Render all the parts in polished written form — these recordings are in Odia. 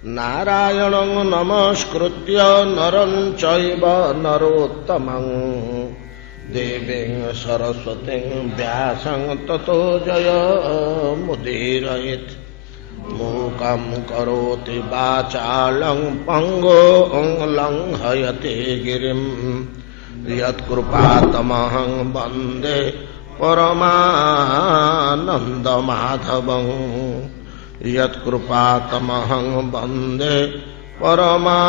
नारायणं नमस्कृत्य नरं चैव नरोत्तमं देवीं सरस्वतीं व्यासं ततो जयमुदीरयेत्। मूकं करोति वाचालं पङ्गुं लङ्घयति गिरिं यत्कृपातमहं वन्दे परमानन्दमाधवं। यत्कृपातमहं वन्दे परमानन्दमाधवं।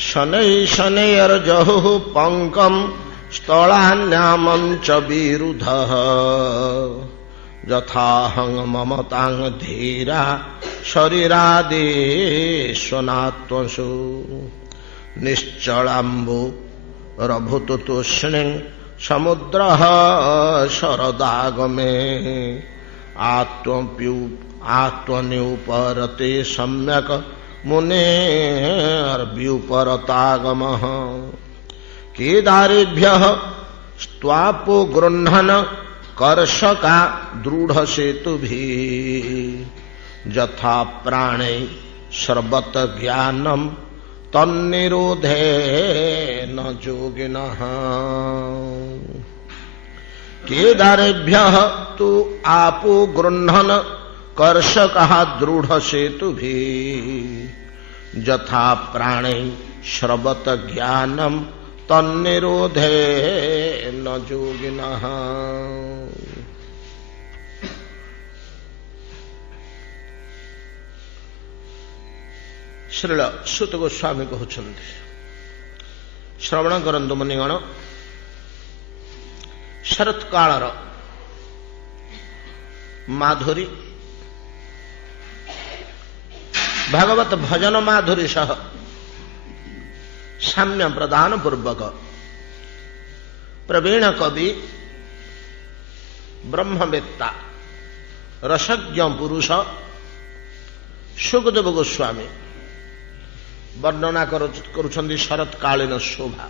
शनैः शनैर्जहुः पङ्कं स्थलान्यामं च विरुधः यथाहं ममतां धीरा शरीरादिष्वनात्वसु। निश्चलाम्बु रभुतुतुष्णिं समुद्रः शरदागमे आत्मन्युपरते सम्यक् मुनेर्व्युपरतागमः। केदारेभ्यः स्त्वापो गृह्णन् कर्षका दृढसेतुभिः यथा प्राणे सर्वत ज्ञानं तन्निरोधेन योगिनः। केदारेभ्यः तु आपो गृह्णन् कर्षकः दृढसेतुभिः यथा प्राणे श्रवत ज्ञानं तन्निरोधेन योगिनः। श्रील सुत गोस्वामी कहते श्रवण करंतु मुनिगण। शरत कालर माधुरी भगवत भजन माधुरी सह साम्य प्रदान पूर्वक प्रवीण कवि ब्रह्मवेत्ता रसज्ञ पुरुष सुखदेव गोस्वामी वर्णना करुछन्ति शरत कालीन शोभा।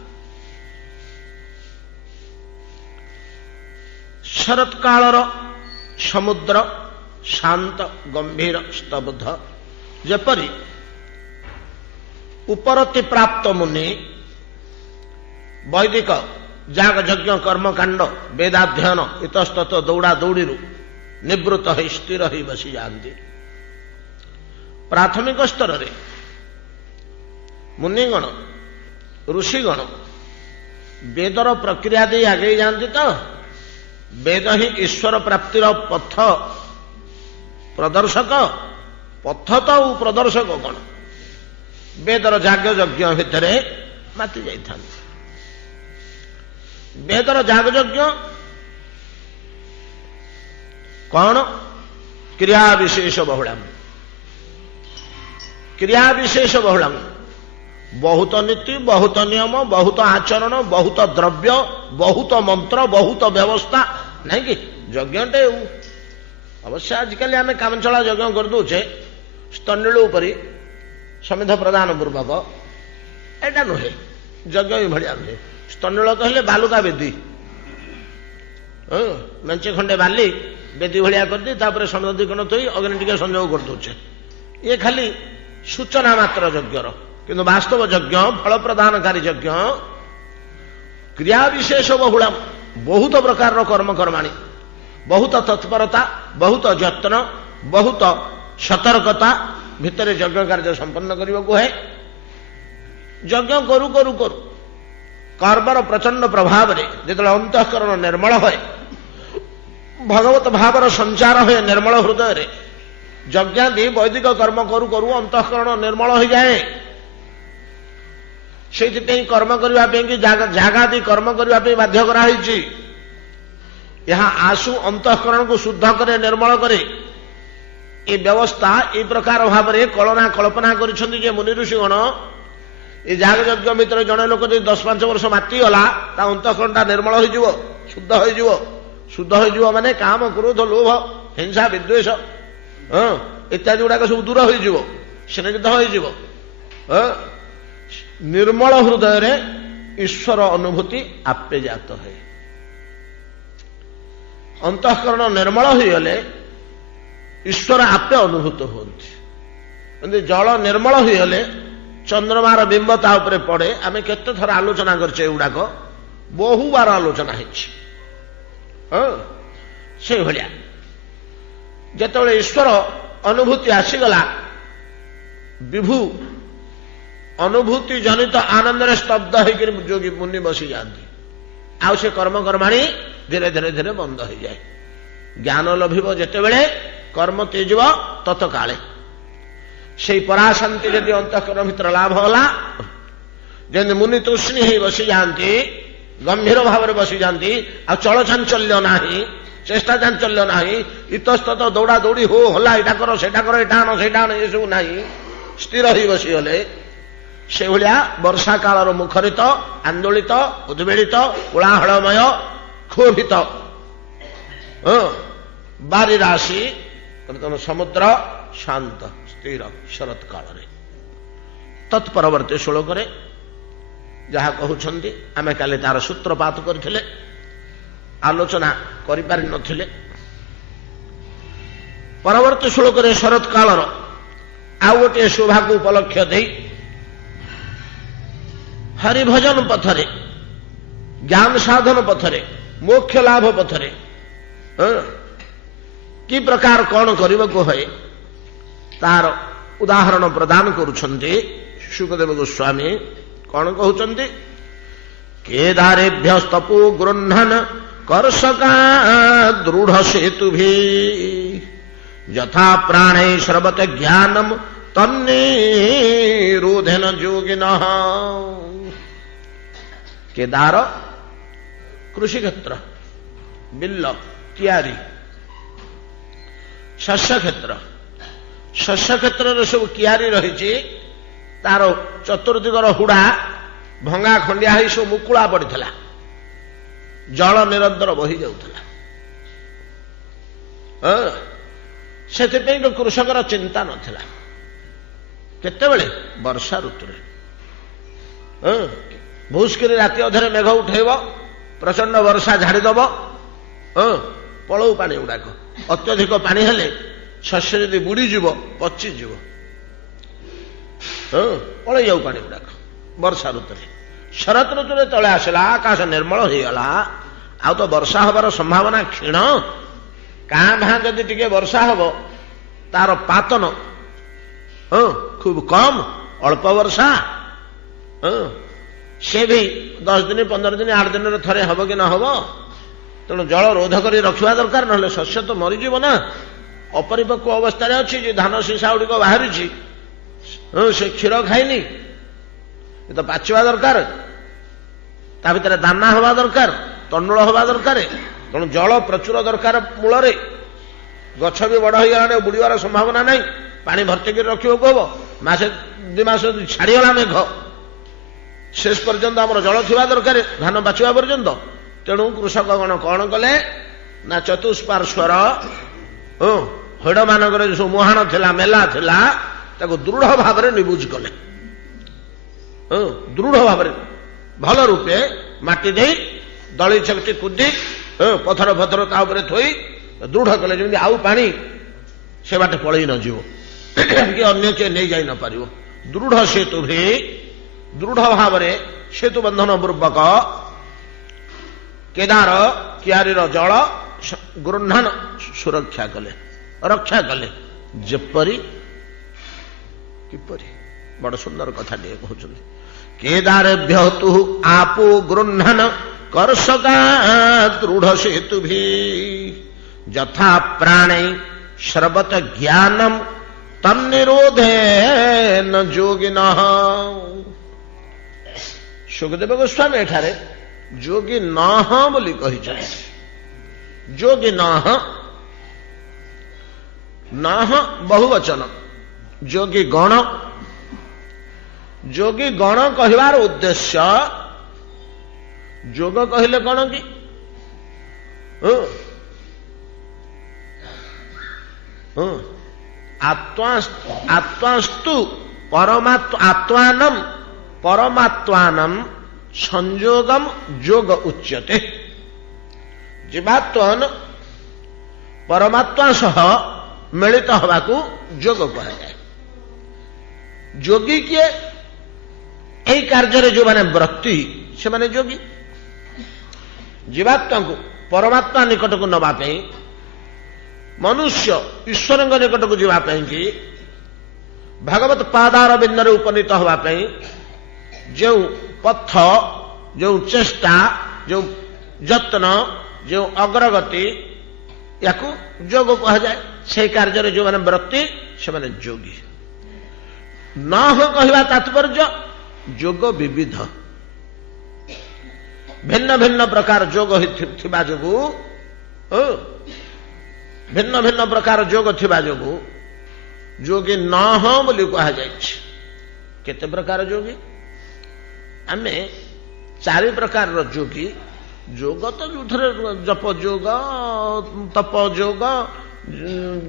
शरत कालर समुद्र शांत गंभीर स्तब्ध जेपरी उपरति प्राप्त मुनि वैदिक जाग यज्ञ कर्मकांड वेदाध्ययन इतस्तत दौड़ा दौड़ी निवृत्त हो स्थिर हो बसी जाती। प्राथमिक स्तर रे मुनिगण ऋषिगण वेदर प्रक्रिया दे आगे जाती तो वेद ही ईश्वर प्राप्तिर पथ प्रदर्शक पथ तो प्रदर्शक कौन वेदर जाग यज्ञ भितर माति जाता। वेदर जाग यज्ञ कौन क्रिया विशेष बहुलम क्रिया विशेष बहुलम बहुत नीति बहुत नियम बहुत आचरण बहुत द्रव्य बहुत मंत्र बहुत व्यवस्था नहीं कि यज्ञटे अवश्य आजिकल आम कामचला यज्ञ करदे स्तंडिल उपरी समिध प्रदान पूर्वक एटा नुहे यज्ञ भाया नुहे। स्तंडिल कहले बालुका बेदी मेचे खंडे बाली बेदी भाया करदी तापर समिध कण थी अग्नि टिके संयोग कर दौचे ये खाली सूचना मात्र यज्ञर किंतु वास्तव यज्ञ फल प्रदानकारी यज्ञ क्रिया विशेष बहुलम बहुत प्रकार कर्म कर्माणी बहुत तत्परता बहुत यत्न बहुत सतर्कता भितर यज्ञ कार्य संपन्न करने को है। यज्ञ करू करू करू कर्मर प्रचंड प्रभाव रे जिते अंतःकरण निर्मल है भगवत भावर संचार है निर्मल हृदय रे यज्ञादि वैदिक कर्म करू करू अंतःकरण निर्मल हो जाए। से कर्म करने की जागादि कर्म करने बाध्य कराई यहाँ आसु अंतःकरण को शुद्ध करे निर्मल करे ये व्यवस्था ये प्रकार भाव में कलना कल्पना कर मुनि ऋषिगण ये जाग यज्ञ भितर जड़े लोक 10-5 वर्ष मातीगला अंतःकरण निर्मल हो शुद्ध हो शुद्ध हो माने काम क्रोध लोभ हिंसा विद्वेष इत्यादि गुड़ाक सब दूर हो स्निग्ध हो निर्मल हृदय रे ईश्वर अनुभूति आपे जात है। अंतःकरण निर्मल होगले ईश्वर आपे अनुभूत होती जल निर्मल होगले चंद्रमार बिंब ता उपरे पड़े आम केते थर आलोचना करछे एगुड़ाक बहु बार आलोचना से भाया जेतबेले ईश्वर अनुभूति आसीगला विभु अनुभूति जनित आनंद स्तब्ध होकर जोगी मुनि बसी जाती आउ से कर्म कर्माणी धीरे धीरे धीरे बंद हो जाए ज्ञान लभिब जेतेबेले कर्म तेजब तत काले से पराशांति यदि अंतःकरण भितर लाभ होला जमी मुनि तृष्णी ही बसी जाती गंभीर भाव में बसी जाती आ चल चांचल्य नाही चेष्टा चांचल्य नाही इतस्तत दौड़ा दौड़ी हो होला एटा करो सेटा करो एटा आनो सेटा आनो ये सब नाही स्थिर ही बसी गले से भाया वर्षा कालर मुखरित आंदोलित उद्वेलित कोलाहलमय क्षोभित बारी राशि समुद्र शांत स्थिर शरत काल तत्परवर्ती श्लोक जहाँ कहते आम काली तार सूत्रपात करथिले आलोचना करिपारि नथिले परवर्ती श्लोक शरत कालर आउ गोटे शोभा को उपलक्ष्य दे हरिभजन पथरे ज्ञान साधन पथरे मोक्ष लाभ पथरे कि प्रकार कौन करने को है तार उदाहरण प्रदान करुछन्ति शुकदेव गोस्वामी कौन कहते केदारेभ्यस्तपो गृह्णन कर्षका दृढ़ सेतु भी यथा प्राणे श्रवत ज्ञानम तन्निरोधन योगिनः केदार कृषि क्षेत्र बिल्ल कियारी शस्य क्षेत्र सब कियारी रही तार चतुर्दिगर हुड़ा भंगा खंडिया ही सब मुकुला पड़ा जल निरंतर बही जाऊला से कृषकर चिंता नथिला केतेबेले वर्षा ऋतु भूस्किरी राति अधरे मेघ उठेब प्रचंड वर्षा झाड़ीदब पलऊ पानी गुड़ाक अत्यधिक पानी हेले शस्य यदि बुड़ीजीव पचिजीव पल जाऊ पानी गुड़ाक वर्षा ऋतु शरत ऋतु तले आसला आकाश निर्मल होगला आ तो वर्षा हबार संभावना क्षीण काँ भाँ जदि टिके वर्षा हब तार पातन खूब कम अल्प वर्षा से भी 10 दिन 15 दिन 8 दिन थे हम कि न हम तेणु जल रोध कर रखा दरकार ना शस्य तो मरीज ना अपरिपक्व अवस्था अच्छी धान शीशा गुड़िक बाहरी से क्षीर खाइनी ये तो पाचिवा दरकार ता भीतर दाना हवा दरकार तंडुल हवा दरकार तेणु जल प्रचुर दरकार मूल गछ भी बड़ हो गला बुड़ीवार संभावना नहीं पानी भर्ती कर रखा हम मसे 2 मास छाड़गला मेघ शेष पर्यंत आम जल थी दरकार धान बाछवा पर्यंत तेणु कृषकगण कौन कले ना चतुष्पार्श्वर हड़ मानक जो मुहाण थिला मेला थिला ताको दृढ़ भाव में निबुज कले दृढ़ भाव भल रूपे माटी दे दली चलती कुदी पथर फथर ता थोई दृढ़ कले जमी आउ पानी से बाटे पलई न जीव कि अन्य किए नहीं जाई न पार दृढ़ सेतु भी दृढ़ भाव में सेतु बंधन पूर्वक केदार कियारी जल गृह्णन सुरक्षा कले रक्षा कले जेपरी किपरि बड़ सुंदर कथा टे कहते केदारेभ्य तु आपो गृह्णन कर्षका दृढ़ सेतु भी यथा प्राणे श्रवत ज्ञानम तन्निरोधे न योगिनः सुखदेव गोस्वामी एठारे जोगी नह बोली कही जोगी नह बहुवचन जोगी गण कहवार उद्देश्य जोग कहले कौन कि आत्मास्तु आत्मानम परमात्मानम संयोगम जोग उच्यते जीवात्मन परमात्मा सह मिलित हवाकू जोग कहुए। जोगी किए यही कार्य जो माने व्रती से माने जोगी। जीवात्मा को परमात्मा निकट को नवाई मनुष्य ईश्वर निकट को जावाई कि भागवत पादार बिंदु उपनीत होगापी जो पथ जो चेष्टा जो जत्न जो अग्रगति या जोग कह जाए। से कार्य जो मैंने व्रती से माने जोगी। न हो कहवा तात्पर्य जोग विविध भिन्न भिन्न प्रकार जोग थिबा जोगु भिन्न भिन्न प्रकार जोग थिबा जोगु जोगी न हो बोली कहा जाए। केते प्रकार जोगी आमे चारि प्रकार जोगी। जोग तो जो जप जोग तप जोग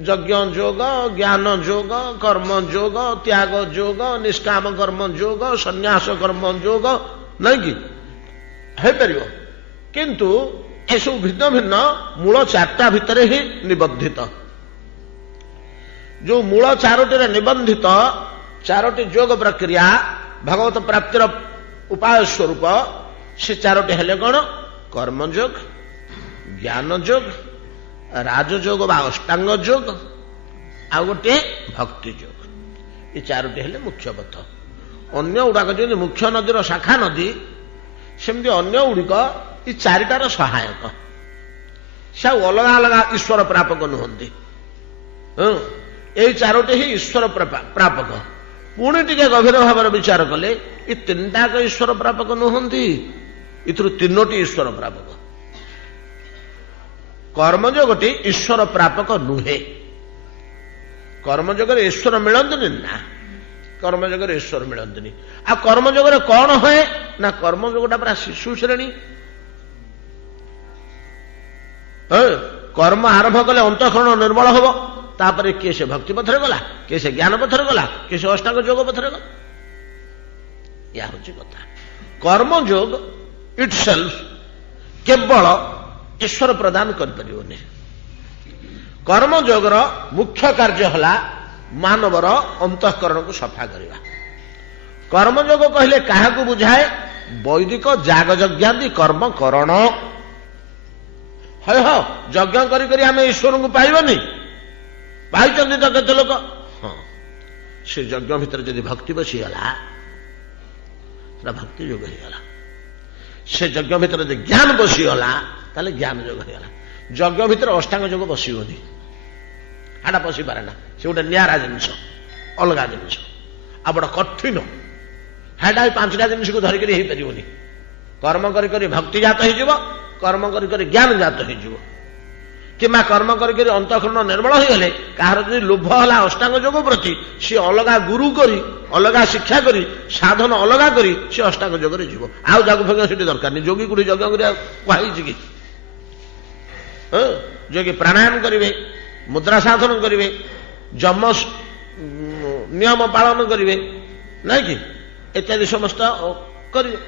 यज्ञ जोग ज्ञान जोग कर्म जोग त्याग जोग निष्काम कर्म जोग संन्यास कर्म जोग नहीं कि है परियो। किंतु एसु भिन्न भिन्न मूल चारटा भितर ही निबंधित। जो मूल चारोटी निबंधित चारोटी जोग प्रक्रिया भगवत प्राप्तिर उपाय स्वरूप से चारोटी हेले कौन कर्मयोग ज्ञान योग राजयोग बा अष्टांग योग आ गोटे भक्ति योग। ये चारोटी हेले मुख्य पथ। अन्य गुड़ाक जो मुख्य नदीर शाखा नदी सेमती अन्य गुड़िक ये चारिटार सहायक। से अलग अलग ईश्वर प्रापक नुहति। यही चारोटी ही ईश्वर प्रापक। पुणी टिके गभीर भाव विचार कले ये तीन टाक ईश्वर प्रापक नुहति। इथु तीनोटी ईश्वर प्रापक। कर्मयोगटी ईश्वर प्रापक नुहे। कर्मयोग ईश्वर मिलती ना कर्मयोग ईश्वर मिलती। आ कर्मयोग कौन हुए ना कर्मयोगटा पूरा शिशु श्रेणी। कर्म आरंभ कले अंतःकरण निर्मल हम तापर किए से भक्ति पथरे गला किए से ज्ञान पथरे गला किए से अष्टांग योग पथरे गला। या हूँ कथा। कर्मयोग इटसेल्फ केवल ईश्वर प्रदान कर परिबोनी। कर्मयोगर मुख्य कार्य हला मानवर अंतःकरण को सफा करवा। कर्मयोग कहले काहाकू बुझाए वैदिक जाग यज्ञादि कर्म करण। है यज्ञ करी आम ईश्वर को पाइबनी पाई तो केते लोक। हाँ से यज्ञ भितर जदि भक्ति बसीगला भक्ति योग होगा। से यज्ञ भितर जब ज्ञान बसीगला ताले ज्ञान योग होगा। यज्ञ भितर अष्टांग योग बसोनी हाटा पशि पारे ना। से गोटे निरा जिनस अलग जिनस आ बड़ कठिन हाटा पांचटा जिनस को धरिक हो पारनी। कर्म करी भक्ति जात हो कर्म करी ज्ञान जात हो कि कर्म करी अंतःकरण निर्मल हो गले कहार जो लोभ है अष्टांग योग प्रति सी अलग गुरु करी अलग शिक्षा करी साधन अलग करी सी अष्टांग योग जीव। आउ जाग फग से दरकार नहीं। जोगी गुड़ी यज्ञ कही कि जोगी प्राणायाम करेंगे मुद्रा साधन करेंगे जम नियम पालन करेंगे नहीं कि इत्यादि समस्त करेंगे।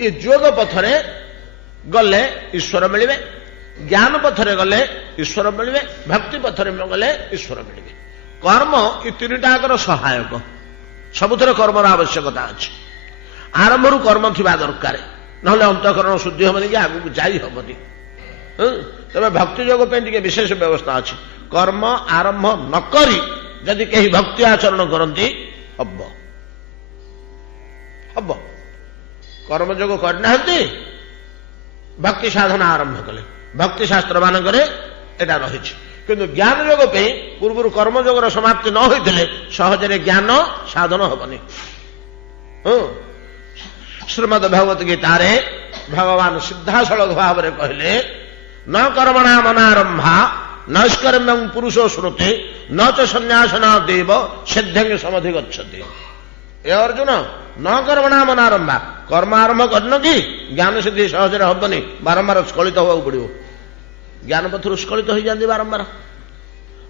ये जोग पथरे गले ईश्वर मिले ज्ञान पथरे गले ईश्वर मिले भक्ति पथरे गले ईश्वर मिले। कर्म ये तीन टाकर सहायक। सबुथ कर्मर आवश्यकता अच्छी। आरंभ कर्म थी दरकार ना अंतःकरण शुद्धि हेनी कि आगू जाई हेनी। तबे भक्ति योग विशेष व्यवस्था अच्छी। कर्म आरंभ नकरी जदि कहीं भक्ति आचरण करती हम हम कर्मयोग करना भक्ति साधना आरंभ कले भक्ति शास्त्र मानक रही। किंतु ज्ञान योग पूर्व कर्मयोगर समाप्ति न होते सहजरे ज्ञान साधन हेनी। श्रीमद भगवत गीतार भगवान सिद्धासलख भाव कहले न कर्मणा मनारंभा नष्कर्म्यं पुरुषो श्रुते न च संन्यास न देव सिद्धं समधि गच्छति। ए अर्जुन न कर्मणा मनारंभा कर्म आरंभ करन कि ज्ञान सिद्धि सहजरे हेनी। बारंबार स्खलित होगा पड़ो। ज्ञान पथर स्खलित हो जाती बारंबार।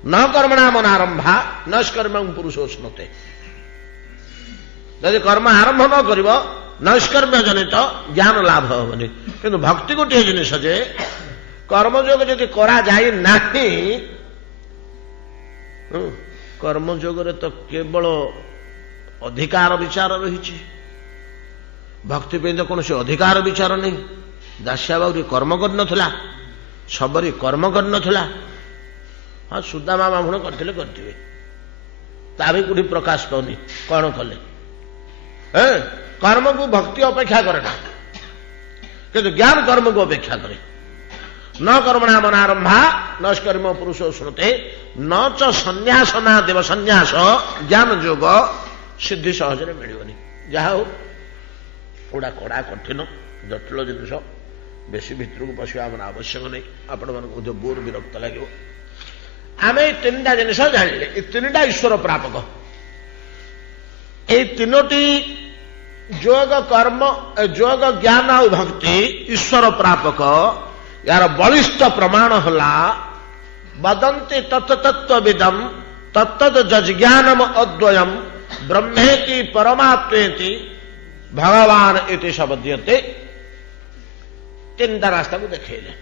न कर्मणा मनारंभा नष्कर्म्यं पुरुषो श्रुते। यदि कर्म आरंभ न कर नष्कर्म्य जनित ज्ञान लाभ हेनी। किंतु भक्ति गोटे जिनिस जे कर्मयोग जदि करा जाए नहीं, कर्मयोग तो केवल अधिकार विचार रही, भक्ति पे तो कौन से अधिकार विचार नहीं। दास्या बाबू कर्म करनथला, सबरी कर्म करनथला। हाँ सुदामा ब्राह्मण करथिले करथिबे, ता भी कोठी प्रकाश पाउनी कौन कले। कर्म को भक्ति अपेक्षा करे ना, किंतु ज्ञान कर्म को अपेक्षा करे। न कर्मणा मनारंभा नष्कर्म पुरुषो श्रुते न च संन्यासना देव संन्यास ज्ञान योग सिद्धि सहजरे मिलबनी। जहा हो गोड़ा कड़ा कठिन जटिल जिनिस, बेसी भितर को पशिया आम आवश्यक नहीं। आपण मान बोर विरक्त लगे। आम ये तीन टा जिनिस जानिले, ये तीन टा ईश्वर प्रापक। ये तीनोटी योग कर्म, योग ज्ञान और भक्ति ईश्वर प्रापक। यार बलिष्ठ प्रमाण होला वदन्ति तत्तत्वविदम तत्तद जज्ञानम अद्वयम ब्रह्मेति परमात्मेति भगवान इति शब्दयते। तीनटा रास्ता को देखेले।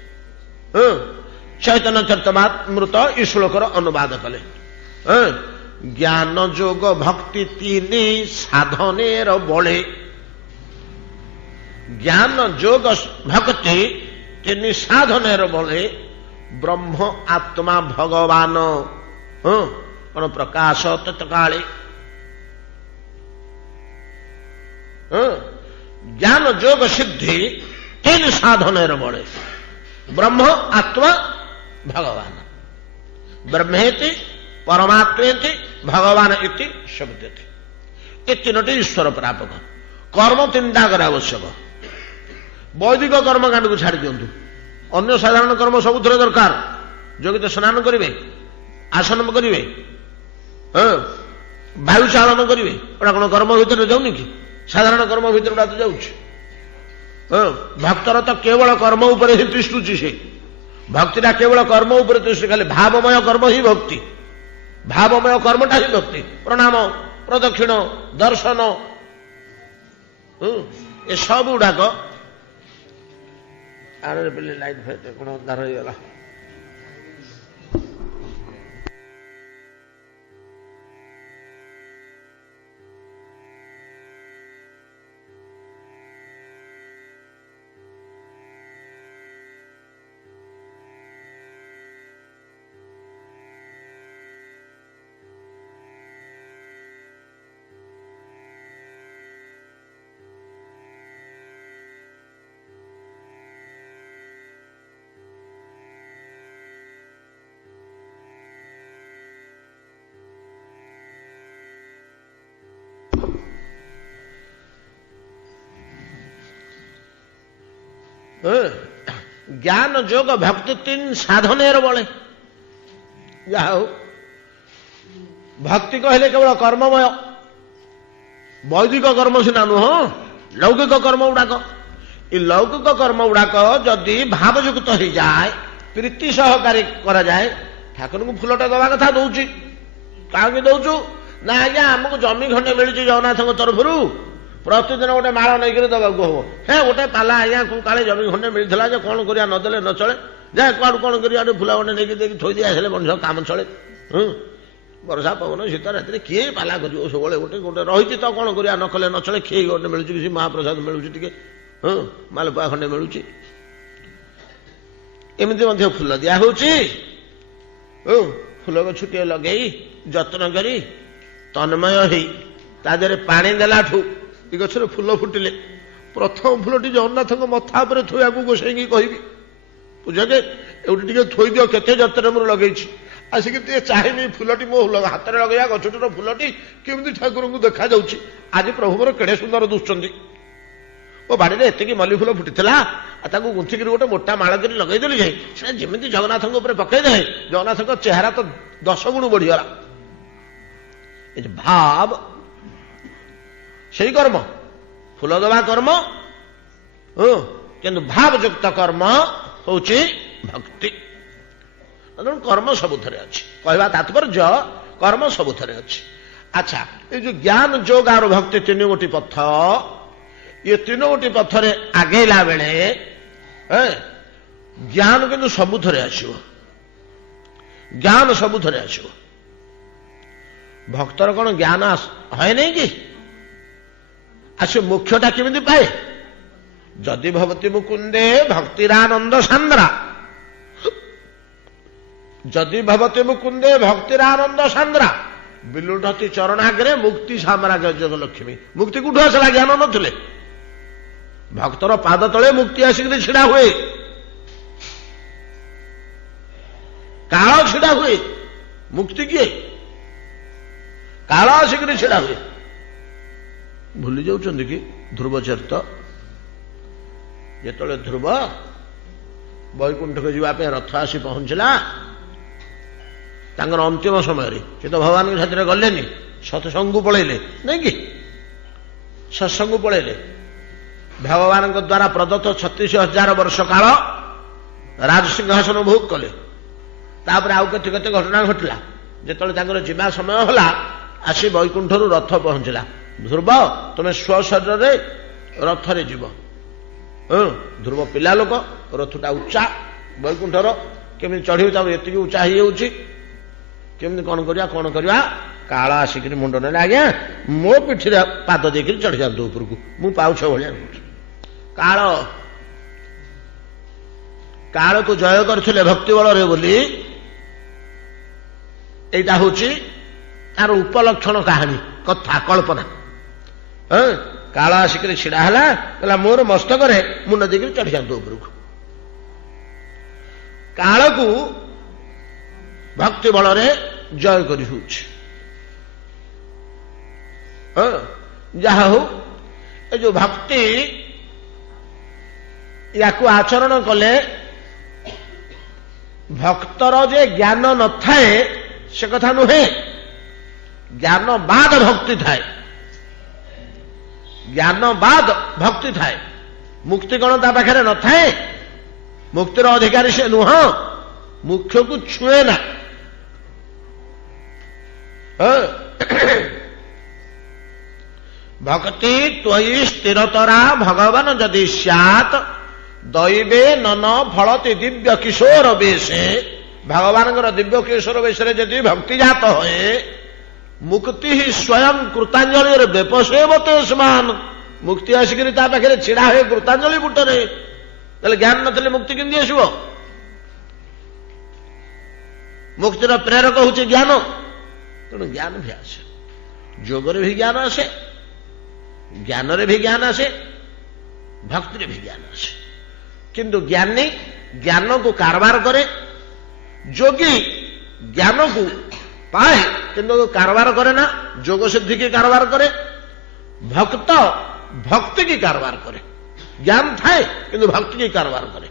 चैतन्य चरितमृत ई श्लोकर अनुवाद कले। ज्ञान योग भक्ति तीन साधनेर बले। ज्ञान योग भक्ति तीन साधनेर बले ब्रह्म आत्मा भगवान कौन प्रकाश तत्काले। ज्ञान योग सिद्धि तीन साधनेर बले ब्रह्म आत्मा भगवान। ब्रह्मेति परमात्मेति भगवान इति शब्दते। ये तीनोटी ईश्वर प्रापक। कर्म तीनटा कर आवश्यक। वैदिक कर्मकांड को छाड़ दिंतु, अन्य साधारण कर्म सबुथ दरकार। जो कि स्नान करेंगे, आसन करेंगे, वायु चालन करेंगे, एटा कौन कर्म भितर जाऊनी कि? साधारण कर्म भितर तो जाऊँच। भक्तर तो केवल कर्म उपर ही तिष्ठुची से। भक्तिटा केवल कर्म उपर तिष्ठ, खाली भावमय कर्म ही भक्ति। भावमय कर्मटा ही भक्ति। प्रणाम प्रदक्षिण दर्शन ये सब गुड़ाक आरे पे लाइट फाइट कौन अंधार हो गला। ज्ञान योग भक्ति तीन साधनेर बले। जाओ भक्ति कहले केवल कर्ममय, वैदिक कर्म सीना नुह, लौकिक कर्म गुड़ाक। ये लौकिक कर्म गुड़ाक जदि भावयुक्त हो जाए, प्रीति सहकारी करा जाए, ठाकुर को फुलटा दवा कथा दौची। कहीं दौचु ना आज्ञा आमको जमी खंडे मिली जगन्नाथ तरफ प्रतिदिन गोटे माल नहीं दबाक हम। हे गोटे पाला आज्ञा काले जमी खंडे मिलता जो कौन करिया नदेले न चले, जाए कुआड़ कौन करिया फुला गंडे नहीं देखिए थोड़ी दी आसले मनुष्य काम चले। वर्षा पवन शीत रात किए पाला कर सब गोटे गोटे रही तो कौन करिया न कले न चले। किए गंडे मिलूँ कि महाप्रसाद मिलूँ टे मालपुआ खंडे मिलूँ। एमती फुल दिया हूँ फुल गछुटे लगे जत्न करी तन्मय ही तादे पानी देलाठू ये गचर फुल फुटिले प्रथम फुलटी जगन्नाथ मथा पर थोया गोसाई कहि पूजा के एवं टे थोई दियो केते जत्न मोर लगे आसिक चाहिए फुलटी मो हाथ में लगे गछटर फुलटी केमी ठाकुर को देखा जाऊँगी। आज प्रभु मोर केड़े सुंदर दुष्चंदी मो बाड़ी में एतिकी मल्ली फुल फुटीला गुंथिक गोटे मोटा माल कर लगेदेली जाए से जमी जगन्नाथ पकईदे जगन्नाथ चेहरा तो 10 गुण बढ़ीगला। भाव से कर्म फुल दवा कर्म किंतु भावयुक्त कर्म हूँ भक्ति। कर्म सबुथरे अच्छी कहवा तात्पर्य कर्म सबुथरे अच्छी। अच्छा ये जो ज्ञान योग और भक्ति तीन गोटी पथ ये तीन गोटी पथरे आगेला बेले ଜ୍ଞାନ କିନ୍ତୁ ସବୁଥରେ ଆସିବ, ଜ୍ଞାନ ସବୁଥରେ ଆସିବ। ଭକ୍ତର କଣ ଜ୍ଞାନ ହଏ ନାଇଁ କି? ଆସିବ। ମୋକ୍ଷଟା କେମିତି ପାଏ? ଯଦି ଭବତି ମୁକୁନ୍ଦେ ଭକ୍ତିରାନନ୍ଦ ସାନ୍ଦ୍ରା, ଯଦି ଭବତି ମୁକୁନ୍ଦେ ଭକ୍ତିରାନନ୍ଦ ସାନ୍ଦ୍ରା ବିଲୁଢତି ଚରଣାଗ୍ରେ ମୁକ୍ତି ସାମ୍ରାଜ୍ୟ ଯୋଗ ଲକ୍ଷ୍ମୀ। ମୁକ୍ତି କୋଉଠୁ ଆସିଲା? ଜ୍ଞାନ ନଥିଲେ। ଭକ୍ତର ପାଦ ତଳେ ମୁକ୍ତି ଆସିକିରି ଛିଡା ହୁଏ, କାଳ ଛିଡା ହୁଏ। ମୁକ୍ତି କିଏ? କାଳ ଆସିକିରି ଛିଡା ହୁଏ। ଭୁଲି ଯାଉଛନ୍ତି କି ଧ୍ରୁବ ଚରିତ? ଯେତେବେଳେ ଧ୍ରୁବ ବୈକୁଣ୍ଠକୁ ଯିବା ପାଇଁ ରଥ ଆସି ପହଞ୍ଚିଲା, ତାଙ୍କର ଅନ୍ତିମ ସମୟରେ ସେ ତ ଭଗବାନଙ୍କ ସାଥିରେ ଗଲେନି, ସତ୍ସଙ୍ଗକୁ ପଳେଇଲେ ନାଇଁ କି? ସତ୍ସଙ୍ଗକୁ ପଳେଇଲେ। ଭଗବାନଙ୍କ ଦ୍ୱାରା ପ୍ରଦତ୍ତ 36,000 ବର୍ଷ କାଳ ରାଜସିଂହାସନ ଭୋଗ କଲେ। ତାପରେ ଆଉ କେତେ କେତେ ଘଟଣା ଘଟିଲା। ଯେତେବେଳେ ତାଙ୍କର ଯିବା ସମୟ ହେଲା, ଆସି ବୈକୁଣ୍ଠରୁ ରଥ ପହଞ୍ଚିଲା। ଧ୍ରୁବ ତମେ ସ୍ୱଶରୀରରେ ରଥରେ ଯିବ। ଧ୍ରୁବ ପିଲା ଲୋକ, ରଥଟା ଉଚ୍ଚା ବୈକୁଣ୍ଠର, କେମିତି ଚଢିବ? ତାପରେ ଏତିକି ଉଚ୍ଚା ହେଇଯାଉଛି, କେମିତି କଣ କରିବା? କାଳ ଆସିକିରି ମୁଣ୍ଡ ନେଲେ, ଆଜ୍ଞା ମୋ ପିଠିରେ ପାଦ ଦେଇକିରି ଚଢି ଯାଆନ୍ତୁ ଉପରକୁ, ମୁଁ ପାଉଛ ଭଳିଆ। କାଳକୁ ଜୟ କରିଥିଲେ ଭକ୍ତି ବଳରେ ବୋଲି ଏଇଟା ହଉଛି ତାର ଉପଲକ୍ଷଣ କାହାଣୀ, କଥା, କଳ୍ପନା। କାଳ ଆସିକିରି ଛିଡା ହେଲା, କହିଲା ମୋର ମସ୍ତକରେ ମୁଣ୍ଡ ଦେଇକିରି ଚଢି ଯାଆନ୍ତୁ ଉପରକୁ। କାଳକୁ ଭକ୍ତି ବଳରେ ଜୟ କରି ହଉଛି। ଯାହା ହଉ, ଏ ଯୋଉ ଭକ୍ତି, ୟାକୁ ଆଚରଣ କଲେ ଭକ୍ତର ଯେ ଜ୍ଞାନ ନଥାଏ ସେ କଥା ନୁହେଁ। ଜ୍ଞାନ ବାଦ ଭକ୍ତି ଥାଏ, ଜ୍ଞାନ ବାଦ ଭକ୍ତି ଥାଏ। ମୁକ୍ତି କଣ ତା ପାଖରେ ନଥାଏ? ମୁକ୍ତିର ଅଧିକାରୀ ସେ ନୁହଁ, ମୁଖ୍ୟକୁ ଛୁଏଁ ନା। ଭକ୍ତି ତ୍ୱୟି ସ୍ଥିରତରା ଭଗବାନ ଯଦି ସ୍ୟାତ୍ ଦୈବେ ନନ ଫଳତି ଦିବ୍ୟ କିଶୋର ବେଶେ। ଭଗବାନଙ୍କର ଦିବ୍ୟ କିଶୋର ବେଶରେ ଯଦି ଭକ୍ତି ଜାତ ହୁଏ, ମୁକ୍ତି ହିଁ ସ୍ୱୟଂ କୃତାଞ୍ଜଳିରେ ବେପସେବତେ ସମାନ। ମୁକ୍ତି ଆସିକିରି ତା ପାଖରେ ଛିଡା ହୁଏ କୃତାଞ୍ଜଳି ବୁଟରେ। ତାହେଲେ ଜ୍ଞାନ ନଥିଲେ ମୁକ୍ତି କେମିତି ଆସିବ? ମୁକ୍ତିର ପ୍ରେରକ ହଉଛି ଜ୍ଞାନ। ତେଣୁ ଜ୍ଞାନ ବି ଆସେ, ଯୋଗରେ ବି ଜ୍ଞାନ ଆସେ, ଜ୍ଞାନରେ ବି ଜ୍ଞାନ ଆସେ, ଭକ୍ତିରେ ବି ଜ୍ଞାନ ଆସେ। କିନ୍ତୁ ଜ୍ଞାନୀ ଜ୍ଞାନକୁ କାରବାର କରେ, ଯୋଗୀ ଜ୍ଞାନକୁ ପାଏ କିନ୍ତୁ କାରବାର କରେ ନା, ଯୋଗ ସିଦ୍ଧି କି କାରବାର କରେ। ଭକ୍ତ ଭକ୍ତି କି କାରବାର କରେ, ଜ୍ଞାନ ଥାଏ କିନ୍ତୁ ଭକ୍ତି କି କାରବାର କରେ।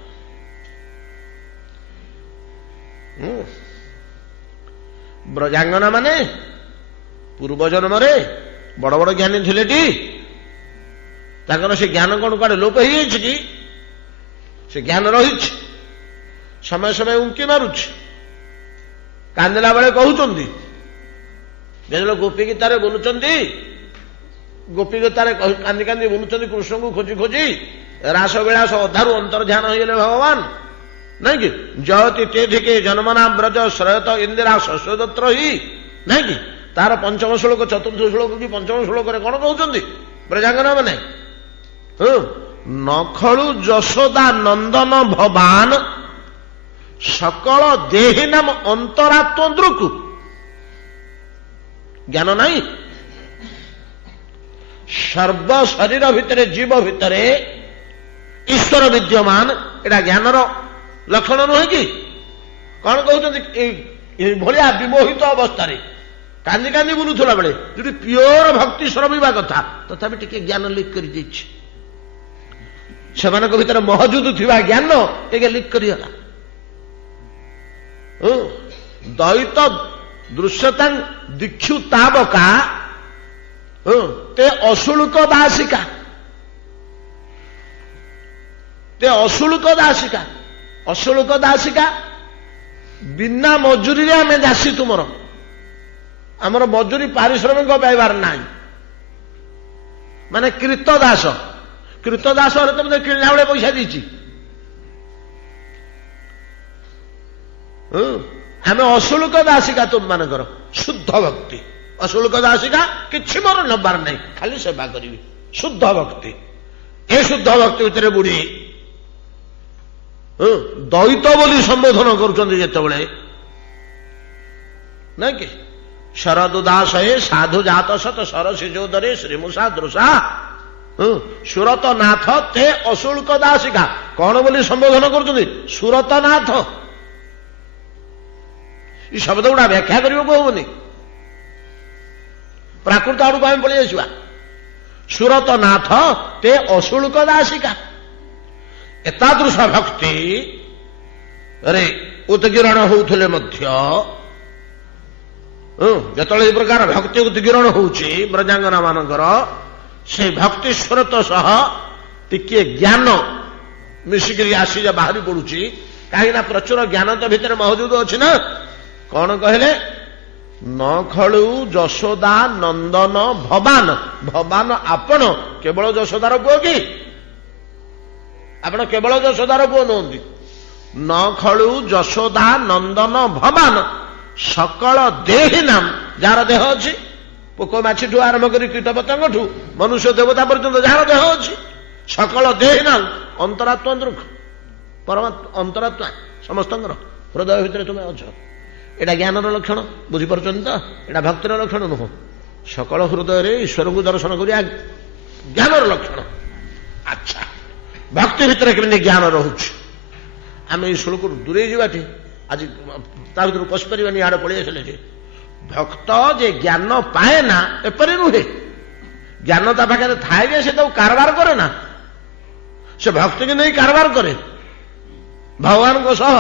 ବ୍ରଜାଙ୍ଗନା ମାନେ ପୂର୍ବ ଜନ୍ମରେ ବଡ ବଡ ଜ୍ଞାନୀ ଥିଲେ ଟି? ତାଙ୍କର ସେ ଜ୍ଞାନ କଣ କୁଆଡେ ଲୋପ ହେଇଯାଇଛି କି? ସେ ଜ୍ଞାନ ରହିଛି, ସମୟ ସମୟ ଉଙ୍କି ମାରୁଛି। କାନ୍ଦିଲା ବେଳେ କହୁଛନ୍ତି, ଯେତେବେଳେ ଗୋପୀ ଗୀତାରେ ବୋଲୁଛନ୍ତି, ଗୋପୀ ଗୀତାରେ କାନ୍ଦି କାନ୍ଦି ବୋଲୁଛନ୍ତି କୃଷ୍ଣଙ୍କୁ ଖୋଜି ଖୋଜି, ରାସ ବିଳାସ ଅଧାରୁ ଅନ୍ତର୍ଧ୍ୟାନ ହେଇଗଲେ ଭଗବାନ ନାଇଁ କି? ଜୟତି ତେଧିକେ ଜନ୍ମନା ବ୍ରଜ ଶ୍ରୟତ ଇନ୍ଦିରା ଶସ୍ୟଦତ୍ର ହି, ନାଇଁ କି? ତାର ପଞ୍ଚମ ଶ୍ଲୋକ, ଚତୁର୍ଥ ଶ୍ଲୋକ କି ପଞ୍ଚମ ଶ୍ଲୋକରେ କଣ କହୁଛନ୍ତି ବ୍ରଜାଙ୍ଗନା ମାନେ? ନଖଳୁ ଯଶୋଦା ନନ୍ଦନ ଭବାନ ସକଳ ଦେହୀ ନାମ ଅନ୍ତରାତ୍ମ ଦୃକୁ। ଜ୍ଞାନ ନାହିଁ, ସର୍ବ ଶରୀର ଭିତରେ ଜୀବ ଭିତରେ ଈଶ୍ୱର ବିଦ୍ୟମାନ। ଏଟା ଜ୍ଞାନର ଲକ୍ଷଣ ନୁହେଁ କି? କଣ କହୁଛନ୍ତି? ଏଇଭଳିଆ ବିମୋହିତ ଅବସ୍ଥାରେ କାନ୍ଦି କାନ୍ଦି ବୁଲୁଥିଲା ବେଳେ ଯୋଉଠି ପିଓର ଭକ୍ତି ଶ୍ରମିବା କଥା, ତଥାପି ଟିକେ ଜ୍ଞାନ ଲିକ୍ କରିଯାଇଛି। ସେମାନଙ୍କ ଭିତରେ ମହଜୁଦ ଥିବା ଜ୍ଞାନ ଟିକେ ଲିକ୍ କରିଗଲା। ଦୈତ ଦୃଶ୍ୟତା ଦୀକ୍ଷୁ ତାବକା ତେ ଅଶୁଳ୍କ ଦାସିକା, ତେ ଅଶୁଳ୍କ ଦାସିକା। ଅଶୁଳ୍କ ଦାସିକା ବିନା ମଜୁରୀରେ ଆମେ ଦାସୀ ତୁମର, ଆମର ମଜୁରୀ ପାରିଶ୍ରମିକ ପାଇବାର ନାହିଁ। ମାନେ କ୍ରୀତ ଦାସ, କ୍ରୀତ ଦାସ ହେଲେ ତ ମୋତେ କିଣିଲା ବେଳେ ପଇସା ଦେଇଛି। ଆମେ ଅଶୁଳ୍କ ଦାସିକା ତୁମମାନଙ୍କର ଶୁଦ୍ଧ ଭକ୍ତି। ଅଶୁଳ୍କ ଦାସିକା କିଛି ମୋର ନେବାର ନାହିଁ, ଖାଲି ସେବା କରିବି, ଶୁଦ୍ଧ ଭକ୍ତି। ଏ ଶୁଦ୍ଧ ଭକ୍ତି ଭିତରେ ବୁଢୀ ଦୈତ ବୋଲି ସମ୍ବୋଧନ କରୁଛନ୍ତି ଯେତେବେଳେ, ନାଇଁ କି ଶରଦୁଦାସେ ସାଧୁ ଜାତ ସତ ସରସି ଯୋଦରେ ଶ୍ରୀମୁଷା ଦୃଶା ସୁରତ ନାଥ ତେ ଅଶୁଳ୍କ ଦାସିକା। କଣ ବୋଲି ସମ୍ବୋଧନ କରୁଛନ୍ତି? ସୁରତ ନାଥ। ଏ ଶବ୍ଦ ଗୁଡା ବ୍ୟାଖ୍ୟା କରିବାକୁ ହବନି, ପ୍ରାକୃତ ଆଡକୁ ଆମେ ପଳେଇ ଆସିବା। ସୁରତ ନାଥ ତେ ଅଶୁଳ୍କ ଦାସିକା। ଏତାଦୃଶ ଭକ୍ତି ରେ ଉଦ୍ଗିରଣ ହଉଥିଲେ ମଧ୍ୟ ଯେତେବେଳେ ଏ ପ୍ରକାର ଭକ୍ତି ଉଦ୍ଗିରଣ ହଉଛି ବ୍ରଜାଙ୍ଗନା ମାନଙ୍କର, ସେଇ ଭକ୍ତି ସ୍ୱରତ ସହ ଟିକିଏ ଜ୍ଞାନ ମିଶିକିରି ଆସି ବାହାରି ପଡୁଛି। କାହିଁକିନା ପ୍ରଚୁର ଜ୍ଞାନ ତ ଭିତରେ ମହଜୁଦ ଅଛି ନା। କଣ କହିଲେ? ନ ଖଳୁ ଯଶୋଦା ନନ୍ଦନ ଭବାନ। ଭବାନ ଆପଣ କେବଳ ଯଶୋଦାର ପୁଅ କି? ଆପଣ କେବଳ ଯଶୋଦାର ପୁଅ ନୁହନ୍ତି। ନ ଖଳୁ ଯଶୋଦା ନନ୍ଦନ ଭବାନ ସକଳ ଦେହି ନାମ, ଯାହାର ଦେହ ଅଛି, ପୋକ ମାଛିଠୁ ଆରମ୍ଭ କରି କୀଟ ପତଙ୍ଗଠୁ ମନୁଷ୍ୟ ଦେବତା ପର୍ଯ୍ୟନ୍ତ ଯାହାର ଦେହ ଅଛି, ସକଳ ଦେହି ନାମ ଅନ୍ତରାତ୍ମା ଦୃକ୍ ପରମାତ୍ମା ଅନ୍ତରାତ୍ମା ସମସ୍ତଙ୍କର ହୃଦୟ ଭିତରେ ତୁମେ ଅଛ। ଏଇଟା ଜ୍ଞାନର ଲକ୍ଷଣ, ବୁଝିପାରୁଛନ୍ତି ତ? ଏଇଟା ଭକ୍ତିର ଲକ୍ଷଣ ନୁହଁ। ସକଳ ହୃଦୟରେ ଈଶ୍ୱରଙ୍କୁ ଦର୍ଶନ କରିବା ଜ୍ଞାନର ଲକ୍ଷଣ। ଆଚ୍ଛା, ଭକ୍ତି ଭିତରେ କେମିତି ଜ୍ଞାନ ରହୁଛି? ଆମେ ଏଇ ଶ୍ଳୋକରୁ ଦୂରେଇ ଯିବାଟି ଆଜି ତା ଭିତରୁ ପଶିପାରିବାନି, ଇଆଡେ ପଳେଇ ଆସିଲେ ଯେ ଭକ୍ତ ଯେ ଜ୍ଞାନ ପାଏ ନା, ଏପରି ନୁହେଁ। ଜ୍ଞାନ ତା ପାଖରେ ଥାଏ ଯେ ସେ ତାକୁ କାରବାର କରେ ନା, ସେ ଭକ୍ତିକି ନେଇ କାରବାର କରେ। ଭଗବାନଙ୍କ ସହ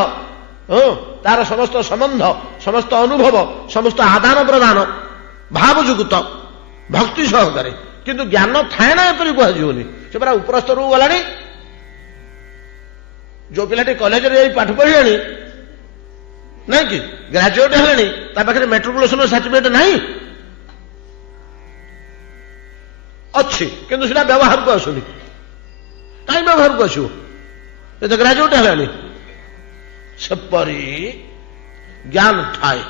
ତାର ସମସ୍ତ ସମ୍ବନ୍ଧ, ସମସ୍ତ ଅନୁଭବ, ସମସ୍ତ ଆଦାନ ପ୍ରଦାନ ଭାବଯୁକ୍ତ ଭକ୍ତି ସହକାରେ। କିନ୍ତୁ ଜ୍ଞାନ ଥାଏ ନା, ଏପରି କୁହାଯିବନି। ସେ ପରା ଉପରସ୍ତରକୁ ଗଲାଣି। ଯୋଉ ପିଲାଟି କଲେଜରେ ଯାଇ ପାଠ ପଢିଲାଣି, ନାଇଁ କି ଗ୍ରାଜୁଏଟ ହେଲାଣି, ତା ପାଖରେ ମେଟ୍ରିକୁଲେସନ ସାର୍ଟିଫିକେଟ ନାହିଁ, ଅଛି, କିନ୍ତୁ ସେଟା ବ୍ୟବହାରକୁ ଆସୁନି। କାହିଁ ବ୍ୟବହାରକୁ ଆସିବ? ଏ ତ ଗ୍ରାଜୁଏଟ ହେଲାଣି। ସେପରି ଜ୍ଞାନ ଥାଏ।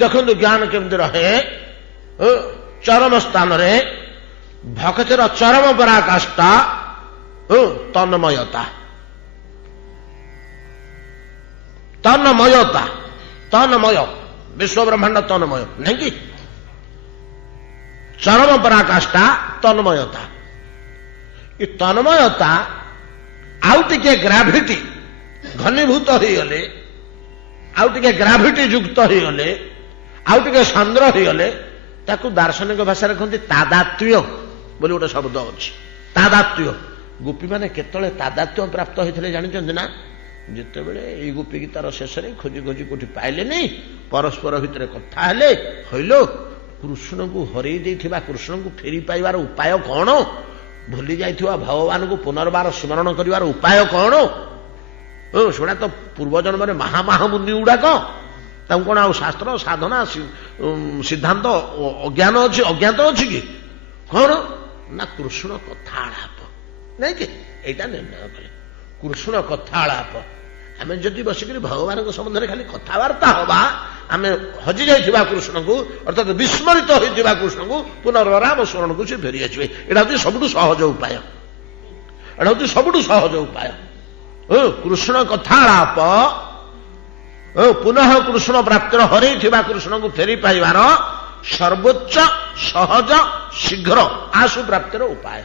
ଦେଖନ୍ତୁ ଜ୍ଞାନ କେମିତି ରହେ? ଚରମ ସ୍ଥାନରେ ଭକ୍ତିର ଚରମ ପରାକାଷ୍ଠା ତନ୍ମୟତା। ତନ୍ମୟତା, ତନ୍ମୟ, ବିଶ୍ୱ ବ୍ରହ୍ମାଣ୍ଡ ତନ୍ମୟ, ନାଇଁ କି? ଚରମ ପରାକାଷ୍ଠା ତନ୍ମୟତା। ଏ ତନ୍ମୟତା ଆଉ ଟିକେ ଗ୍ରାଭିଟି ଘନୀଭୂତ ହେଇଗଲେ, ଆଉ ଟିକେ ଗ୍ରାଭିଟି ଯୁକ୍ତ ହେଇଗଲେ, ଆଉ ଟିକେ ସାନ୍ଦ୍ର ହେଇଗଲେ, ତାକୁ ଦାର୍ଶନିକ ଭାଷାରେ କହନ୍ତି ତାଦାତ୍ମ୍ୟ ବୋଲି ଗୋଟେ ଶବ୍ଦ ଅଛି। ତାଦାତ୍ମ୍ୟ। ଗୋପୀମାନେ କେତେବେଳେ ତାଦାତ୍ମ୍ୟ ପ୍ରାପ୍ତ ହୋଇଥିଲେ ଜାଣିଛନ୍ତି ନା? ଯେତେବେଳେ ଏଇ ଗୋପୀ ଗୀତାର ଶେଷରେ ଖୋଜି ଖୋଜି କୋଉଠି ପାଇଲେନି, ପରସ୍ପର ଭିତରେ କଥା ହେଲେ, ହଇଲ କୃଷ୍ଣଙ୍କୁ ହରେଇ ଦେଇଥିବା କୃଷ୍ଣଙ୍କୁ ଫେରି ପାଇବାର ଉପାୟ କଣ? ଭୁଲି ଯାଇଥିବା ଭଗବାନଙ୍କୁ ପୁନର୍ବାର ସ୍ମରଣ କରିବାର ଉପାୟ କଣ? ସେଗୁଡା ତ ପୂର୍ବଜନ୍ମରେ ମହାମୁନି ଗୁଡାକ। ତାଙ୍କୁ କଣ ଆଉ ଶାସ୍ତ୍ର ସାଧନା ସିଦ୍ଧାନ୍ତ ଅଜ୍ଞାନ ଅଛି, ଅଜ୍ଞାତ ଅଛି କି? କଣ ନା କୃଷ୍ଣ କଥା ଆଳାପ, ନାଇଁ କି? ଏଇଟା ନିର୍ଣ୍ଣୟ କଲେ କୃଷ୍ଣ କଥା ଆଳାପ। ଆମେ ଯଦି ବସିକରି ଭଗବାନଙ୍କ ସମ୍ବନ୍ଧରେ ଖାଲି କଥାବାର୍ତ୍ତା ହବା, ଆମେ ହଜି ଯାଇଥିବା କୃଷ୍ଣଙ୍କୁ, ଅର୍ଥାତ୍ ବିସ୍ମରିତ ହୋଇଥିବା କୃଷ୍ଣଙ୍କୁ ପୁନର୍ବାର ଆମ ସ୍ମରଣକୁ ସେ ଫେରି ଆସିବେ। ଏଇଟା ହଉଛି ସବୁଠୁ ସହଜ ଉପାୟ। ଏଇଟା ହଉଛି ସବୁଠୁ ସହଜ ଉପାୟ। କୃଷ୍ଣ କଥାଳାପ, ପୁନଃ କୃଷ୍ଣ ପ୍ରାପ୍ତିର ହରେଇଥିବା କୃଷ୍ଣଙ୍କୁ ଫେରି ପାଇବାର ସର୍ବୋଚ୍ଚ ସହଜ ଶୀଘ୍ର ଆଶୁ ପ୍ରାପ୍ତିର ଉପାୟ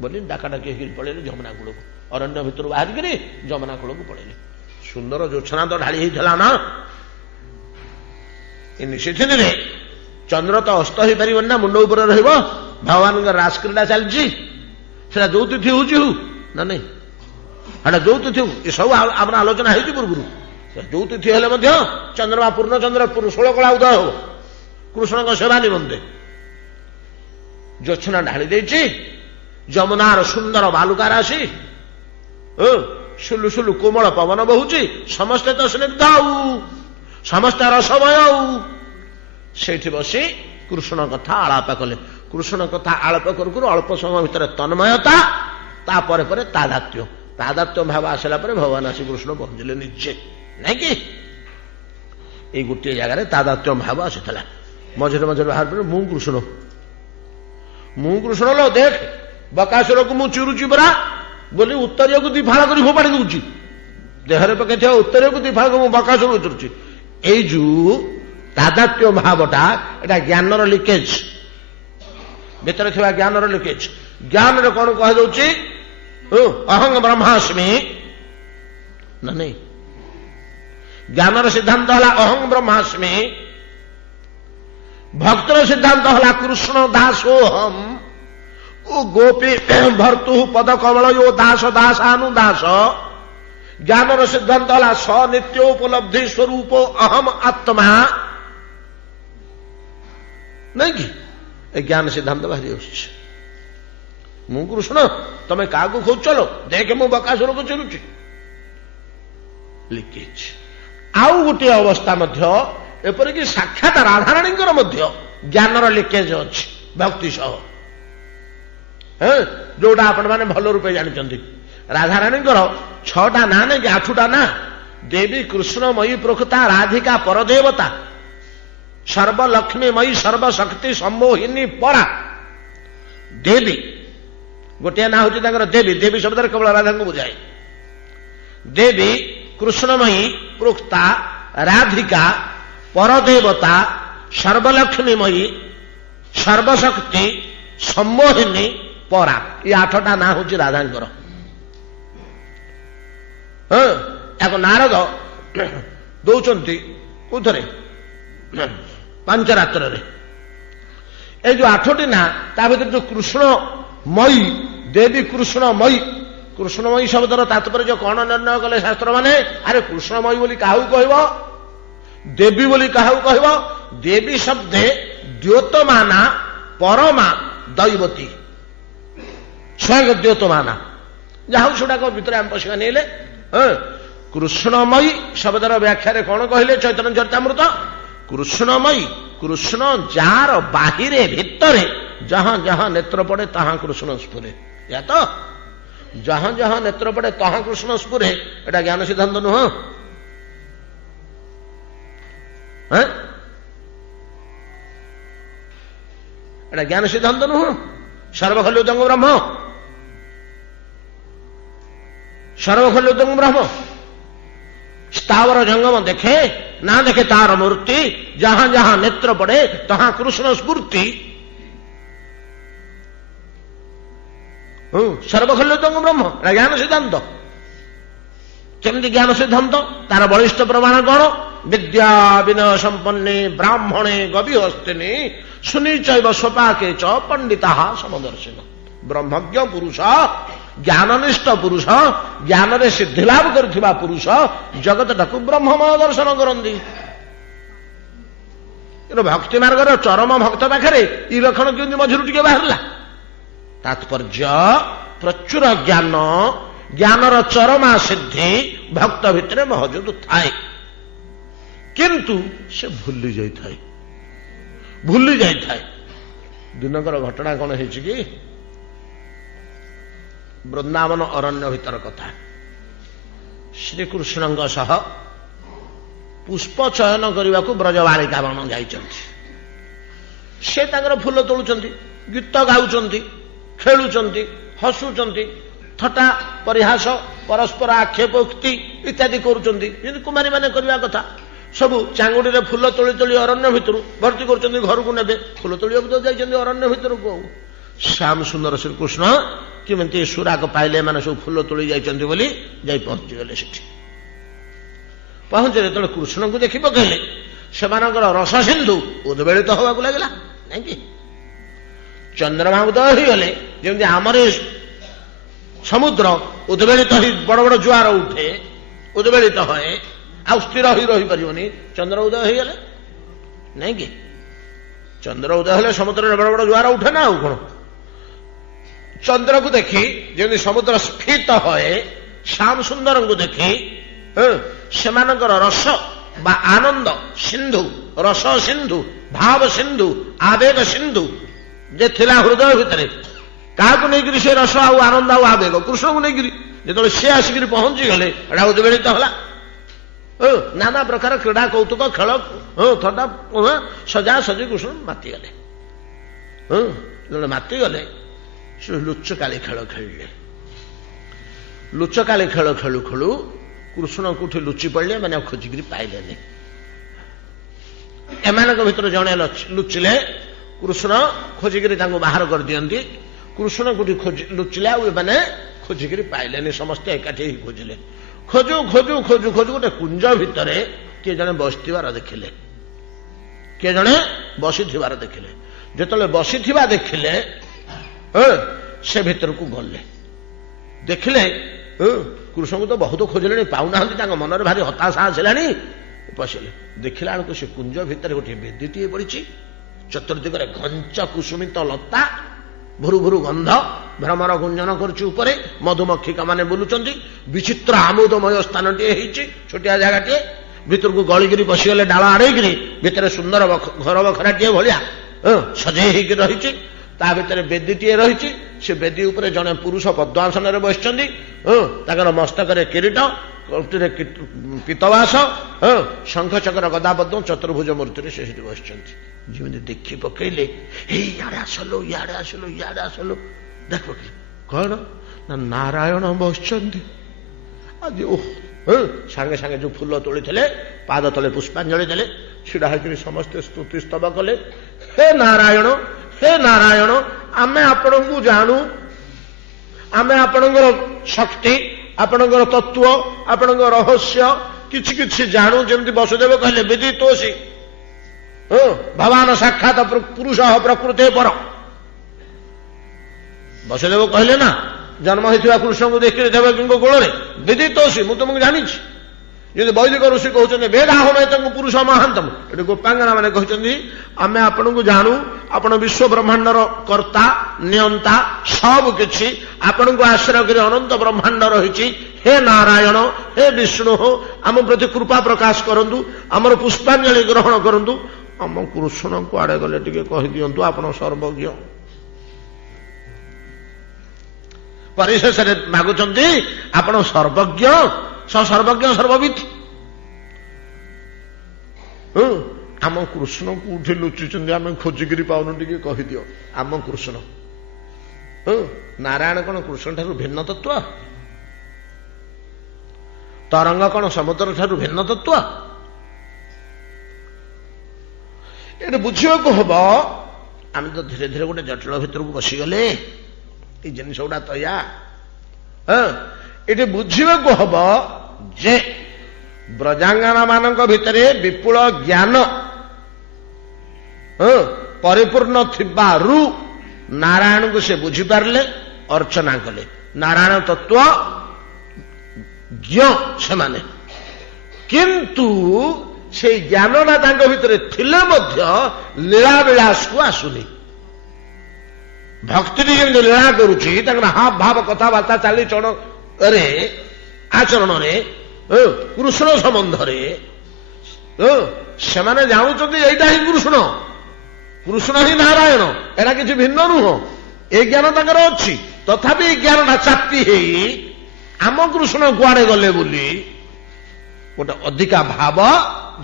ବୋଲି ଡାକାଡାକି ହେଇକି ପଳେଇଲେ ଯମୁନା କୂଳକୁ। ଅରଣ୍ୟ ଭିତରୁ ବାହାରିକିରି ଯମୁନା କୂଳକୁ ପଳେଇଲେ। ସୁନ୍ଦର ଜ୍ୟୋତ୍ସ୍ନା ତ ଢାଳି ହେଇଥିଲା ନା। ଏ ନିଶିଥିରେ ଚନ୍ଦ୍ର ତ ଅସ୍ତ ହେଇପାରିବନି ନା, ମୁଣ୍ଡ ଉପରେ ରହିବ। ଭଗବାନଙ୍କ ରାସକ୍ରୀଡ଼ା ଚାଲିଛି, ସେଟା ଯୋଉ ତିଥି ହଉଛି ହଉ ନା ନାଇଁ, ସେଟା ଯୋଉ ତିଥି ହଉ, ଏସବୁ ଆମର ଆଲୋଚନା ହେଇଛି ପୂର୍ବରୁ। ଯୋଉ ତିଥି ହେଲେ ମଧ୍ୟ ଚନ୍ଦ୍ରମା ପୂର୍ଣ୍ଣ ଚନ୍ଦ୍ର 16 କଳା ଉଦୟ ହବ କୃଷ୍ଣଙ୍କ ସେବା ନିମନ୍ତେ। ଜ୍ୟୋତ୍ସ୍ନା ଢାଳି ଦେଇଛି, ଯମୁନାର ସୁନ୍ଦର ବାଲୁକା ରାଶି, ସୁଲୁ ସୁଲୁ କୋମଳ ପବନ ବହୁଛି, ସମସ୍ତେ ତ ସ୍ନିଗ୍ଧ ଆଉ ସମସ୍ତେ ରସମୟ ଆଉ। ସେଇଠି ବସି କୃଷ୍ଣ କଥା ଆଳାପ କଲେ। କୃଷ୍ଣ କଥା ଆଳାପ କରୁ କରୁ ଅଳ୍ପ ସମୟ ଭିତରେ ତନ୍ମୟତା, ତାପରେ ପରେ ତାଦାତ୍ମ୍ୟ। ତାଦାତ୍ମ୍ୟ ଭାବ ଆସିଲା ପରେ ଭଗବାନ ଆସି କୃଷ୍ଣ ପହଞ୍ଚିଲେ ନିଜେ। ନାଇଁ କି? ଏଇ ଗୋଟିଏ ଜାଗାରେ ତାଦାତ୍ମ୍ୟ ଭାବ ଆସିଥିଲା। ମଝିରେ ମଝିରେ ବାହାର ପରେ ମୁଁ କୃଷ୍ଣ ଲୋ ଦେଖ ବକାସୁରକୁ ମୁଁ ଚିରୁଛି ପରା ବୋଲି ଉତ୍ତରୀୟକୁ ଦି ଫାଳ କରି ଫୋପାଡ଼ି ଦଉଛି। ଦେହରେ ପକେଇଥିବା ଉତ୍ତରୀୟକୁ ଦି ଫାଳକୁ ମୁଁ ବକାସୁରକୁ ଚିରୁଛି। ଏଇ ଯୋଉ ତାଦାତ୍ମ୍ୟ ଭାବଟା ଏଟା ଜ୍ଞାନର ଲିକେଜ, ଭିତରେ ଥିବା ଜ୍ଞାନର ଲିକେଜ। ଜ୍ଞାନରେ କଣ କୁହାଯାଉଛି? ଅହଂ ବ୍ରହ୍ମାସ୍ମି ନା ନାଇଁ? ଜ୍ଞାନର ସିଦ୍ଧାନ୍ତ ହେଲା ଅହଂ ବ୍ରହ୍ମାସ୍ମି, ଭକ୍ତର ସିଦ୍ଧାନ୍ତ ହେଲା କୃଷ୍ଣ ଦାସୋହମ୍ ଓ ଗୋପୀ ଭର୍ତୁ ପଦ କମଳ ଓ ଦାସ ଦାସାନୁଦାସ। ଜ୍ଞାନର ସିଦ୍ଧାନ୍ତ ହେଲା ସ ନିତ୍ୟ ଉପଲବ୍ଧି ସ୍ୱରୂପ ଅହମ୍ ଆତ୍ମା, ନାଇଁ କି? ଏ ଜ୍ଞାନ ସିଦ୍ଧାନ୍ତ ବାହାରି ଆସୁଛି। ମୁଁ କୃଷ୍ଣ, ତମେ କାହାକୁ ଖୋଜୁଛ? ଦେଖେ ମୁଁ ବକାସୁରକୁ ଚିରୁଛି। ଲିକେଜ। ଆଉ ଗୋଟିଏ ଅବସ୍ଥା ମଧ୍ୟ ଏପରିକି ସାକ୍ଷାତ ରାଧାରାଣୀଙ୍କର ମଧ୍ୟ ଜ୍ଞାନର ଲିକେଜ ଅଛି ଭକ୍ତି ସହ, ଯୋଉଟା ଆପଣମାନେ ଭଲ ରୂପେ ଜାଣିଛନ୍ତି। ରାଧାରାଣୀଙ୍କର 6ଟା ନାଁ ନାଇଁ କି 8ଟା ନାଁ? ଦେବୀ କୃଷ୍ଣମୟୀ ପ୍ରୋକ୍ତା ରାଧିକା ପରଦେବତା, ସର୍ବଲକ୍ଷ୍ମୀମୟୀ ସର୍ବଶକ୍ତି ସମ୍ମୋହିନୀ ପରା। ଦେବୀ ଗୋଟିଏ ନାଁ ହଉଛି ତାଙ୍କର ଦେବୀ। ଦେବୀ ଶବ୍ଦରେ କେବଳ ରାଧାଙ୍କୁ ବୁଝାଏ। ଦେବୀ କୃଷ୍ଣମୟୀ ପ୍ରୋକ୍ତା ରାଧିକା ପରଦେବତା ସର୍ବଲକ୍ଷ୍ମୀମୟୀ ସର୍ବଶକ୍ତି ସମ୍ମୋହିନୀ ପରା। ଏ 8ଟା ନାଁ ହଉଛି ରାଧାଙ୍କର। ତାକୁ ନାରଦ ଦଉଛନ୍ତି କୋଉଥରେ? ପାଞ୍ଚରାତ୍ରରେ। এই যে 8টি না তা ভিতরে যে কৃষ্ণময়ী দেবী কৃষ্ণময়ী, কৃষ্ণময়ী শব্দর তাৎপর্য কণ নির্ণয় কলে শাস্ত্র মানে? আরে কৃষ্ণময়ী বলি কাহু কহিব, দেবী বলি কাহু কহিব? দেবী শব্দে দ্যোতমানা পরমা দৈবতী, স্বয়ং দ্যোতমানা। যা হোক সেটা ভিতরে আমি পশিবা নেইলে। কৃষ্ণময়ী শব্দর ব্যাখ্যারে কণ কহিলে চৈতন্য চরিতামৃত? কৃষ্ণময়ী কৃষ্ণ যার বাহিরে ভিতরে যাহা যাহা নেত্র পড়ে তাহা কৃষ্ণ স্ফুরে। এত যাহা যাহা নেত্র পড়ে তাহা কৃষ্ণ স্ফুরে, এটা জ্ঞান সিদ্ধান্ত নুহ? এটা জ্ঞান সিদ্ধান্ত নুহ? সর্বখল্যুতং ব্রহ্ম, সর্বখল্যুতং ব্রহ্ম। স্থাবর জঙ্গম দেখে না দেখে তার মূর্তি, যাহা যাহা নেত্র পড়ে তাহা কৃষ্ণ স্ফূর্তি। সর্বখল্যুতং ব্রহ্ম, এটা জ্ঞান সিদ্ধান্ত। কেমতি জ্ঞান সিদ্ধান্ত? তার বলিষ্ঠ প্রমাণ কଣ? বিদ্যা বিনয় সম্পন্নে ব্রাহ্মণে গভীহস্তিনী সুনিচৈব স্বপাকে চ পণ্ডিতা সমদর্শিন। ব্রহ্মজ্ঞ পুরুষ, জ্ঞানନିଷ୍ଠ ପୁରୁଷ, ଜ୍ଞାନରେ ସିଦ୍ଧିଲାଭ କରିଥିବା ପୁରୁଷ ଜଗତଟାକୁ ବ୍ରହ୍ମମୟ ଦର୍ଶନ କରନ୍ତି। କିନ୍ତୁ ଭକ୍ତି ମାର୍ଗର ଚରମ ଭକ୍ତ ପାଖରେ ଇ ଲକ୍ଷଣ କେମିତି ମଝିରୁ ଟିକେ ବାହାରିଲା? ତାତ୍ପର୍ଯ୍ୟ ପ୍ରଚୁର ଜ୍ଞାନ, ଜ୍ଞାନର ଚରମା ସିଦ୍ଧି ଭକ୍ତ ଭିତରେ ମହଜୁଦ ଥାଏ, କିନ୍ତୁ ସେ ଭୁଲି ଯାଇଥାଏ। ଦିନକର ଘଟଣା କଣ ହେଇଛି କି? ବୃନ୍ଦାବନ ଅରଣ୍ୟ ଭିତର କଥା। ଶ୍ରୀକୃଷ୍ଣଙ୍କ ସହ ପୁଷ୍ପ ଚୟନ କରିବାକୁ ବ୍ରଜବାଳିକା ଗଣ ଯାଇଛନ୍ତି। ସେ ତାଙ୍କର ଫୁଲ ତୋଳୁଛନ୍ତି, ଗୀତ ଗାଉଛନ୍ତି, ଖେଳୁଛନ୍ତି, ହସୁଛନ୍ତି, ଥଟ୍ଟା ପରିହାସ ପରସ୍ପର ଆକ୍ଷେପ ଉକ୍ତି ଇତ୍ୟାଦି କରୁଛନ୍ତି, ଯେମିତି କୁମାରୀ ମାନେ କରିବା କଥା। ସବୁ ଚାଙ୍ଗୁଡିରେ ଫୁଲ ତୋଳି ତୋଳି ଅରଣ୍ୟ ଭିତରୁ ଭର୍ତ୍ତି କରୁଛନ୍ତି, ଘରକୁ ନେବେ। ଫୁଲ ତୋଳିବାକୁ ତ ଯାଇଛନ୍ତି ଅରଣ୍ୟ ଭିତରକୁ। ଆଉ ଶ୍ୟାମ ସୁନ୍ଦର ଶ୍ରୀକୃଷ୍ଣ କେମିତି ସୁରାଗ ପାଇଲେ, ମାନେ ସବୁ ଫୁଲ ତୋଳି ଯାଇଛନ୍ତି ବୋଲି ଯାଇ ପହଞ୍ଚିଗଲେ ସେଠି। ପହଞ୍ଚିଲେ ଯେତେବେଳେ କୃଷ୍ଣଙ୍କୁ ଦେଖି ପକେଇଲେ, ସେମାନଙ୍କର ରସ ସିନ୍ଧୁ ଉଦ୍ବେଳିତ ହେବାକୁ ଲାଗିଲା, ନାଇଁ କି? ଚନ୍ଦ୍ରମା ଉଦୟ ହେଇଗଲେ ଯେମିତି ଆମର ସମୁଦ୍ର ଉଦ୍ବେଳିତ ହେଇ ବଡ ବଡ ଜୁଆର ଉଠେ, ଉଦ୍ବେଳିତ ହୁଏ, ଆଉ ସ୍ଥିର ହୋଇ ରହିପାରିବନି। ଚନ୍ଦ୍ର ଉଦୟ ହେଇଗଲେ, ନାଇଁ କି? ଚନ୍ଦ୍ର ଉଦୟ ହେଲେ ସମୁଦ୍ରରେ ବଡ ବଡ ଜୁଆର ଉଠେ ନା, ଆଉ କଣ? ଚନ୍ଦ୍ରକୁ ଦେଖି ଯେମିତି ସମୁଦ୍ର ସ୍ଫୀତ ହୁଏ, ଶ୍ୟାମ ସୁନ୍ଦରଙ୍କୁ ଦେଖି ସେମାନଙ୍କର ରସ ବା ଆନନ୍ଦ ସିନ୍ଧୁ, ରସ ସିନ୍ଧୁ, ଭାବ ସିନ୍ଧୁ, ଆବେଗ ସିନ୍ଧୁ ଯେ ଥିଲା ହୃଦୟ ଭିତରେ, କାହାକୁ ନେଇକରି ସେ ରସ ଆଉ ଆନନ୍ଦ ଆଉ ଆବେଗ? କୃଷ୍ଣଙ୍କୁ ନେଇକରି। ଯେତେବେଳେ ସେ ଆସିକରି ପହଞ୍ଚିଗଲେ, ଏଟା ଉଦ୍ବେଳିତ ହେଲା। ନାନା ପ୍ରକାର କ୍ରୀଡ଼ା କୌତୁକ ଖେଳ ଥଟ୍ଟା ସଜା ସଜି କୃଷ୍ଣ ମାତିଗଲେ। ଜଣେ ମାତିଗଲେ ସେ ଲୁଚକାଳି ଖେଳ ଖେଳିଲେ। ଲୁଚକାଳି ଖେଳ ଖେଳୁ ଖେଳୁ କୃଷ୍ଣ କୋଉଠି ଲୁଚି ପଡ଼ିଲେ, ମାନେ ଆଉ ଖୋଜିକିରି ପାଇଲେନି। ଏମାନଙ୍କ ଭିତରେ ଜଣେ ଲୁଚିଲେ, କୃଷ୍ଣ ଖୋଜିକିରି ତାଙ୍କୁ ବାହାର କରିଦିଅନ୍ତି। କୃଷ୍ଣ କୋଉଠି ଲୁଚିଲେ, ଆଉ ଏମାନେ ଖୋଜିକିରି ପାଇଲେନି। ସମସ୍ତେ ଏକାଠି ହେଇ ଖୋଜିଲେ। ଖୋଜୁ ଖୋଜୁ ଖୋଜୁ ଖୋଜୁ ଗୋଟେ କୁଞ୍ଜ ଭିତରେ କିଏ ଜଣେ ବସିଥିବାର ଦେଖିଲେ। କିଏ ଜଣେ ବସିଥିବାର ଦେଖିଲେ। ଯେତେବେଳେ ବସିଥିବା ଦେଖିଲେ, ସେ ଭିତରକୁ ଗଲେ। ଦେଖିଲେ କୃଷ୍ଣଙ୍କୁ ତ ବହୁତ ଖୋଜିଲେଣି, ପାଉନାହାନ୍ତି। ତାଙ୍କ ମନରେ ଭାରି ହତାଶା ଆସିଲାଣି। ପଶିଲେ, ଦେଖିଲା ବେଳକୁ ସେ କୁଞ୍ଜ ଭିତରେ ଗୋଟିଏ ବେଦୀଟିଏ ପଡ଼ିଛି। ଚତୁର୍ଦିଗରେ ଘଞ୍ଚ କୁସୁମିତ ଲତା, ଭୁରୁ ଭୁରୁ ଗନ୍ଧ ଭ୍ରମର ଗୁଞ୍ଜନ କରୁଛି। ଉପରେ ମଧୁମକ୍ଷିକା ମାନେ ବୁଲୁଛନ୍ତି। ବିଚିତ୍ର ଆମୋଦମୟ ସ୍ଥାନଟିଏ ହେଇଛି, ଛୋଟିଆ ଜାଗାଟିଏ। ଭିତରକୁ ଗଳିକିରି ବସିଗଲେ, ଡାଳ ଆଡ଼େଇକିରି। ଭିତରେ ସୁନ୍ଦର ଘର ବଖରାଟିଏ ଭଳିଆ ସଜେଇ ହେଇକି ରହିଛି। ତା ଭିତରେ ବେଦୀଟିଏ ରହିଛି। ସେ ବେଦୀ ଉପରେ ଜଣେ ପୁରୁଷ ପଦ୍ମାସନରେ ବସିଛନ୍ତି। ତାଙ୍କର ମସ୍ତକରେ କିରୀଟ, କଣ୍ଠରେ ପିତବାସ, ଶଙ୍ଖ ଚକ୍ର ଗଦା ପଦ୍ମ ଚତୁର୍ଭୁଜ ମୂର୍ତ୍ତିରେ ସେ ସେଠି ବସିଛନ୍ତି। ଯେମିତି ଦେଖି ପକେଇଲେ, ଏଇ ଇଆଡେ ଆସିଲୁ, ଇଆଡେ ଆସିଲୁ, ଇଆଡେ ଆସିଲୁ। ଦେଖ ପକେଇଲେ, କଣ ନା ନାରାୟଣ ବସିଛନ୍ତି ଆଜି। ସାଙ୍ଗେ ସାଙ୍ଗେ ଯୋଉ ଫୁଲ ତୋଳିଥିଲେ, ପାଦ ତଳେ ପୁଷ୍ପାଞ୍ଜଳି ଦେଲେ। ଛିଡା ହେଇକରି ସମସ୍ତେ ସ୍ତୁତି ସ୍ତବ କଲେ। ହେ ନାରାୟଣ, ହେ ନାରାୟଣ, ଆମେ ଆପଣଙ୍କୁ ଜାଣୁ। ଆମେ ଆପଣଙ୍କର ଶକ୍ତି, ଆପଣଙ୍କର ତତ୍ତ୍ୱ, ଆପଣଙ୍କ ରହସ୍ୟ କିଛି କିଛି ଜାଣୁ। ଯେମିତି ବସୁଦେବ କହିଲେ, ବିଦିତୋଷି ଭବାନ ସାକ୍ଷାତ ପୁରୁଷ ପ୍ରକୃତେ ପର। ବସୁଦେବ କହିଲେ ନା, ଜନ୍ମ ହୋଇଥିବା କୃଷ୍ଣଙ୍କୁ ଦେଖିଲେ ଦେବକୀଙ୍କ କୋଳରେ, ବିଦିତୋଷି, ମୁଁ ତୁମକୁ ଜାଣିଛି। ଯେମିତି ବୈଦିକ ଋଷି କହୁଛନ୍ତି, ବେଦାହମେ ତାଙ୍କୁ ପୁରୁଷ ମହାନ୍ତମ। ଏଠି ଗୋପାଙ୍ଗନା ମାନେ କହିଛନ୍ତି, ଆମେ ଆପଣଙ୍କୁ ଜାଣୁ। ଆପଣ ବିଶ୍ୱ ବ୍ରହ୍ମାଣ୍ଡର କର୍ତ୍ତା, ନିୟନ୍ତା, ସବୁ କିଛି ଆପଣଙ୍କୁ ଆଶ୍ରୟ କରି ଅନନ୍ତ ବ୍ରହ୍ମାଣ୍ଡ ରହିଛି। ହେ ନାରାୟଣ, ହେ ବିଷ୍ଣୁ, ଆମ ପ୍ରତି କୃପା ପ୍ରକାଶ କରନ୍ତୁ। ଆମର ପୁଷ୍ପାଞ୍ଜଳି ଗ୍ରହଣ କରନ୍ତୁ। ଆମ କୃଷ୍ଣ କୁଆଡେ ଗଲେ ଟିକେ କହିଦିଅନ୍ତୁ, ଆପଣ ସର୍ବଜ୍ଞ। ପରିଶେଷରେ ମାଗୁଛନ୍ତି, ଆପଣ ସର୍ବଜ୍ଞ, ସର୍ବଜ୍ଞ ସର୍ବବିତ୍। ଆମ କୃଷ୍ଣ କୋଉଠି ଲୁଚିଛନ୍ତି, ଆମେ ଖୋଜିକିରି ପାଉନୁ, ଟିକେ କହିଦିଅ ଆମ କୃଷ୍ଣ। ନାରାୟଣ କଣ କୃଷ୍ଣ ଠାରୁ ଭିନ୍ନ ତତ୍ତ୍ୱ? ତରଙ୍ଗ କଣ ସମୁଦ୍ର ଠାରୁ ଭିନ୍ନ ତତ୍ତ୍ୱ? ଏଠି ବୁଝିବାକୁ ହବ। ଆମେ ତ ଧୀରେ ଧୀରେ ଗୋଟେ ଜଟିଳ ଭିତରକୁ ବସିଗଲେ। ଏଇ ଜିନିଷ ଗୁଡା ତୟା। ଏଠି ବୁଝିବାକୁ ହବ ଯେ ବ୍ରଜାଙ୍ଗନା ମାନଙ୍କ ଭିତରେ ବିପୁଳ ଜ୍ଞାନ ପରିପୂର୍ଣ୍ଣ ଥିବାରୁ ନାରାୟଣଙ୍କୁ ସେ ବୁଝିପାରିଲେ, ଅର୍ଚ୍ଚନା କଲେ। ନାରାୟଣ ତତ୍ତ୍ୱ ଜ୍ଞ ସେମାନେ। କିନ୍ତୁ ସେଇ ଜ୍ଞାନଟା ତାଙ୍କ ଭିତରେ ଥିଲେ ମଧ୍ୟ ଲୀଳାବିଳାସକୁ ଆସୁନି। ଭକ୍ତିଟି ଯେମିତି ଲୀଳା କରୁଛି, ତାଙ୍କର ହାବ ଭାବ କଥାବାର୍ତ୍ତା ଚାଲିଚଳନରେ, ଆଚରଣରେ, କୃଷ୍ଣ ସମ୍ବନ୍ଧରେ ସେମାନେ ଜାଣୁଛନ୍ତି ଏଇଟା ହିଁ କୃଷ୍ଣ, କୃଷ୍ଣ ହିଁ ନାରାୟଣ, ଏଟା କିଛି ଭିନ୍ନ ନୁହଁ। ଏ ଜ୍ଞାନ ତାଙ୍କର ଅଛି। ତଥାପି ଏ ଜ୍ଞାନଟା ଚାପି ହେଇ ଆମ କୃଷ୍ଣ କୁଆଡେ ଗଲେ ବୋଲି ଗୋଟେ ଅଧିକା ଭାବ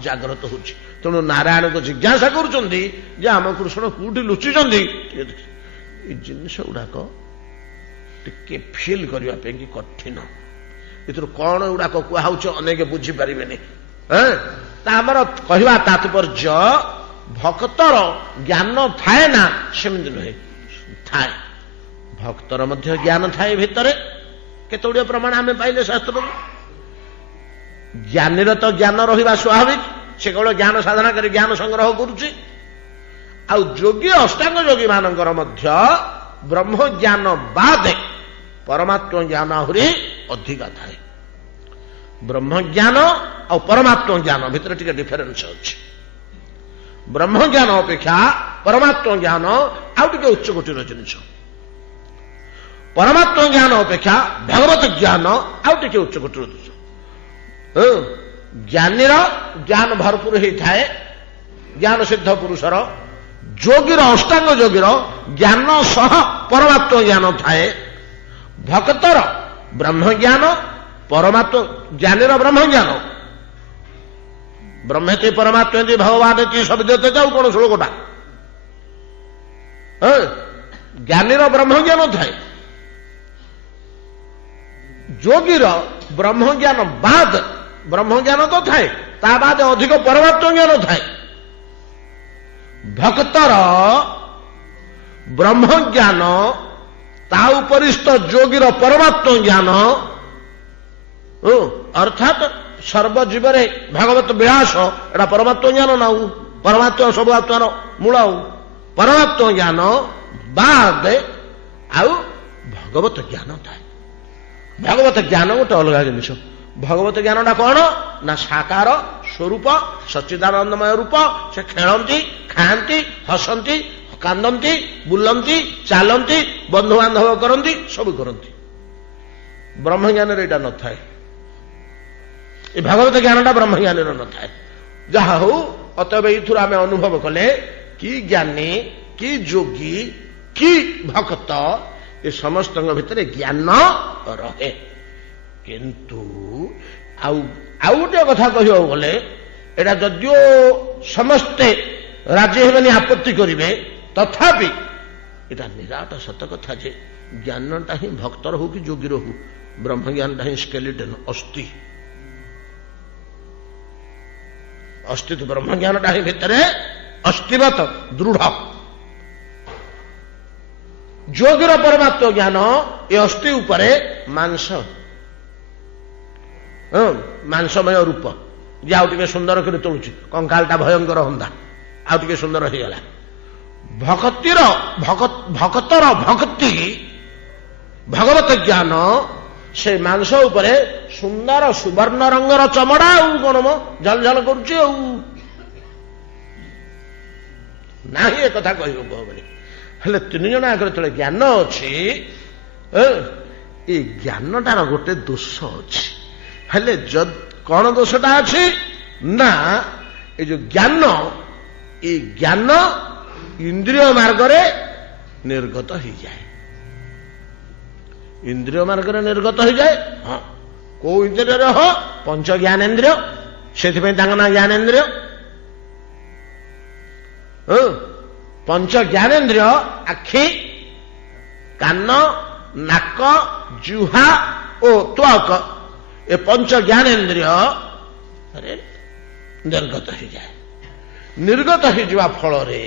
ଜାଗ୍ରତ ହଉଛି। ତେଣୁ ନାରାୟଣଙ୍କୁ ଜିଜ୍ଞାସା କରୁଛନ୍ତି ଯେ ଆମ କୃଷ୍ଣ କୋଉଠି ଲୁଚିଛନ୍ତି। ଏ ଜିନିଷ ଗୁଡାକ ଟିକେ ଫିଲ୍ କରିବା ପାଇଁ କି କଠିନ। ଏଥିରୁ କଣ ଗୁଡାକ କୁହାଉଛି ଅନେକ ବୁଝିପାରିବେନି। ତା ଆମର କହିବା ତାତ୍ପର୍ଯ୍ୟ, ଭକ୍ତର ଜ୍ଞାନ ଥାଏ ନା, ସେମିତି ନୁହେଁ, ଥାଏ। ଭକ୍ତର ମଧ୍ୟ ଜ୍ଞାନ ଥାଏ ଭିତରେ। କେତେ ଗୁଡିଏ ପ୍ରମାଣ ଆମେ ପାଇଲେ ଶାସ୍ତ୍ରରୁ। ଜ୍ଞାନୀର ତ ଜ୍ଞାନ ରହିବା ସ୍ୱାଭାବିକ। ସେ କେବଳ ଜ୍ଞାନ ସାଧନା କରି ଜ୍ଞାନ ସଂଗ୍ରହ କରୁଛି। ଆଉ ଯୋଗୀ, ଅଷ୍ଟାଙ୍ଗ ଯୋଗୀ ମାନଙ୍କର ମଧ୍ୟ ବ୍ରହ୍ମ ଜ୍ଞାନ ବାଦେ ପରମାତ୍ମ ଜ୍ଞାନ ଆହୁରି ଅଧିକା ଥାଏ। ବ୍ରହ୍ମ ଜ୍ଞାନ ଆଉ ପରମାତ୍ମ ଜ୍ଞାନ ଭିତରେ ଟିକେ ଡିଫରେନ୍ସ ଅଛି। ବ୍ରହ୍ମ ଜ୍ଞାନ ଅପେକ୍ଷା ପରମାତ୍ମ ଜ୍ଞାନ ଆଉ ଟିକେ ଉଚ୍ଚ କୋଟିର ଜିନିଷ। ପରମାତ୍ମ ଜ୍ଞାନ ଅପେକ୍ଷା ଭଗବତ ଜ୍ଞାନ ଆଉ ଟିକେ ଉଚ୍ଚ କୋଟିର ଜିନିଷ। ଜ୍ଞାନୀର ଜ୍ଞାନ ଭରପୁର ହେଇଥାଏ, ଜ୍ଞାନ ସିଦ୍ଧ ପୁରୁଷର। ଯୋଗୀର, ଅଷ୍ଟାଙ୍ଗ ଯୋଗୀର ଜ୍ଞାନ ସହ ପରମାତ୍ମ ଜ୍ଞାନ ଥାଏ। ଭକ୍ତର ବ୍ରହ୍ମଜ୍ଞାନ, ପରମାତ୍ମ ଜ୍ଞାନୀର ବ୍ରହ୍ମଜ୍ଞାନ, ବ୍ରହ୍ମେତି ପରମାତ୍ମେତି ଭଗବାନେତି ସବିଦ୍ୟତେ ଆଉ କଣ ଶ୍ଲୋକଟା? ଜ୍ଞାନୀର ବ୍ରହ୍ମଜ୍ଞାନ ଥାଏ, ଯୋଗୀର ବ୍ରହ୍ମଜ୍ଞାନ ବାଦ ବ୍ରହ୍ମଜ୍ଞାନ ତ ଥାଏ, ତା ବାଦ ଅଧିକ ପରମାତ୍ମ ଜ୍ଞାନ ଥାଏ। ଭକ୍ତର ବ୍ରହ୍ମଜ୍ଞାନ ତା ଉପରିସ୍ଥ ଯୋଗୀର ପରମାତ୍ମ ଜ୍ଞାନ, ଅର୍ଥାତ ସର୍ବଜୀବରେ ଭଗବତ ବିଳାସ, ଏଟା ପରମାତ୍ମ ଜ୍ଞାନ ନା, ପରମାତ୍ମ ସବୁ ଆତ୍ମାର ମୂଳ, ପରମାତ୍ମ ଜ୍ଞାନ ବାଦ ଆଉ ଭଗବତ ଜ୍ଞାନ ଥାଏ। ଭଗବତ ଜ୍ଞାନ ଗୋଟେ ଅଲଗା ଜିନିଷ। ଭଗବତ ଜ୍ଞାନଟା କଣ ନା ସାକାର ସ୍ୱରୂପ ସଚ୍ଚିଦାନନ୍ଦମୟ ରୂପ। ସେ ଖେଳନ୍ତି, ଖାଆନ୍ତି, ହସନ୍ତି, କାନ୍ଦନ୍ତି, ବୁଲନ୍ତି, ଚାଲନ୍ତି, ବନ୍ଧୁବାନ୍ଧବ କରନ୍ତି, ସବୁ କରନ୍ତି। ବ୍ରହ୍ମଜ୍ଞାନରେ ଏଇଟା ନଥାଏ। ଏ ଭଗବତ ଜ୍ଞାନଟା ବ୍ରହ୍ମଜ୍ଞାନୀର ନଥାଏ। ଯାହା ହଉ, ଅତଏବ ଏଇଥିରୁ ଆମେ ଅନୁଭବ କଲେ କି ଜ୍ଞାନୀ, କି ଯୋଗୀ, କି ଭକ୍ତ, ଏ ସମସ୍ତଙ୍କ ଭିତରେ ଜ୍ଞାନ ରହେ। କିନ୍ତୁ ଆଉ ଗୋଟିଏ କଥା କହିବାକୁ ଗଲେ, ଏଇଟା ଯଦିଓ ସମସ୍ତେ ରାଜି ହେବେନି, ଆପତ୍ତି କରିବେ, ତଥାପି ଏଇଟା ନିରାଟ ସତ କଥା ଯେ ଜ୍ଞାନଟା ହିଁ ଭକ୍ତର ହଉ କି ଯୋଗୀର ହଉ, ବ୍ରହ୍ମଜ୍ଞାନଟା ହିଁ ସ୍କେଲିଟନ, ଅସ୍ଥି। ଅସ୍ତିତ୍ୱ ବ୍ରହ୍ମଜ୍ଞାନଟା ହିଁ ଭିତରେ ଅସ୍ଥିବତ ଦୃଢ। ଯୋଗୀର ପରମାତ୍ମ ଜ୍ଞାନ ଏ ଅସ୍ଥି ଉପରେ ମାଂସମୟ ରୂପ, ଯେ ଆଉ ଟିକେ ସୁନ୍ଦର କରି ତୋଳୁଛି, କଙ୍କାଳଟା ଭୟଙ୍କର ହନ୍ତା, ଆଉ ଟିକେ ସୁନ୍ଦର ହେଇଗଲା। ଭକ୍ତର ଭକ୍ତି ଭଗବତ ଜ୍ଞାନ ସେ ମାଂସ ଉପରେ ସୁନ୍ଦର ସୁବର୍ଣ୍ଣ ରଙ୍ଗର ଚମଡ଼ା, ଆଉ କଣ ମ ଝଲଝଲ କରୁଛି ଆଉ ନାହିଁ, ଏ କଥା କହିବାକୁ ହବନି। ହେଲେ ତିନି ଜଣ ଆଗରେ ତଳେ ଜ୍ଞାନ ଅଛି, ଏ ଜ୍ଞାନଟାର ଗୋଟେ ଦୋଷ ଅଛି। ହେଲେ କଣ ଦୋଷଟା ଅଛି ନା, ଏ ଯୋଉ ଜ୍ଞାନ, ଏ ଜ୍ଞାନ ଇନ୍ଦ୍ରିୟ ମାର୍ଗରେ ନିର୍ଗତ ହେଇଯାଏ। ଇନ୍ଦ୍ରିୟ ମାର୍ଗରେ ନିର୍ଗତ ହେଇଯାଏ। ହଁ, କୋଉ ଇନ୍ଦ୍ରିୟରେ? ପଞ୍ଚ ଜ୍ଞାନେନ୍ଦ୍ରିୟ, ସେଥିପାଇଁ ତାଙ୍କ ନାଁ ଜ୍ଞାନେନ୍ଦ୍ରିୟ। ପଞ୍ଚ ଜ୍ଞାନେନ୍ଦ୍ରିୟ ଆଖି, କାନ, ନାକ, ଜିହ୍ୱା ଓ ତ୍ୱକ, ଏ ପଞ୍ଚ ଜ୍ଞାନେନ୍ଦ୍ରିୟ ନିର୍ଗତ ହେଇଯାଏ। ନିର୍ଗତ ହେଇଯିବା ଫଳରେ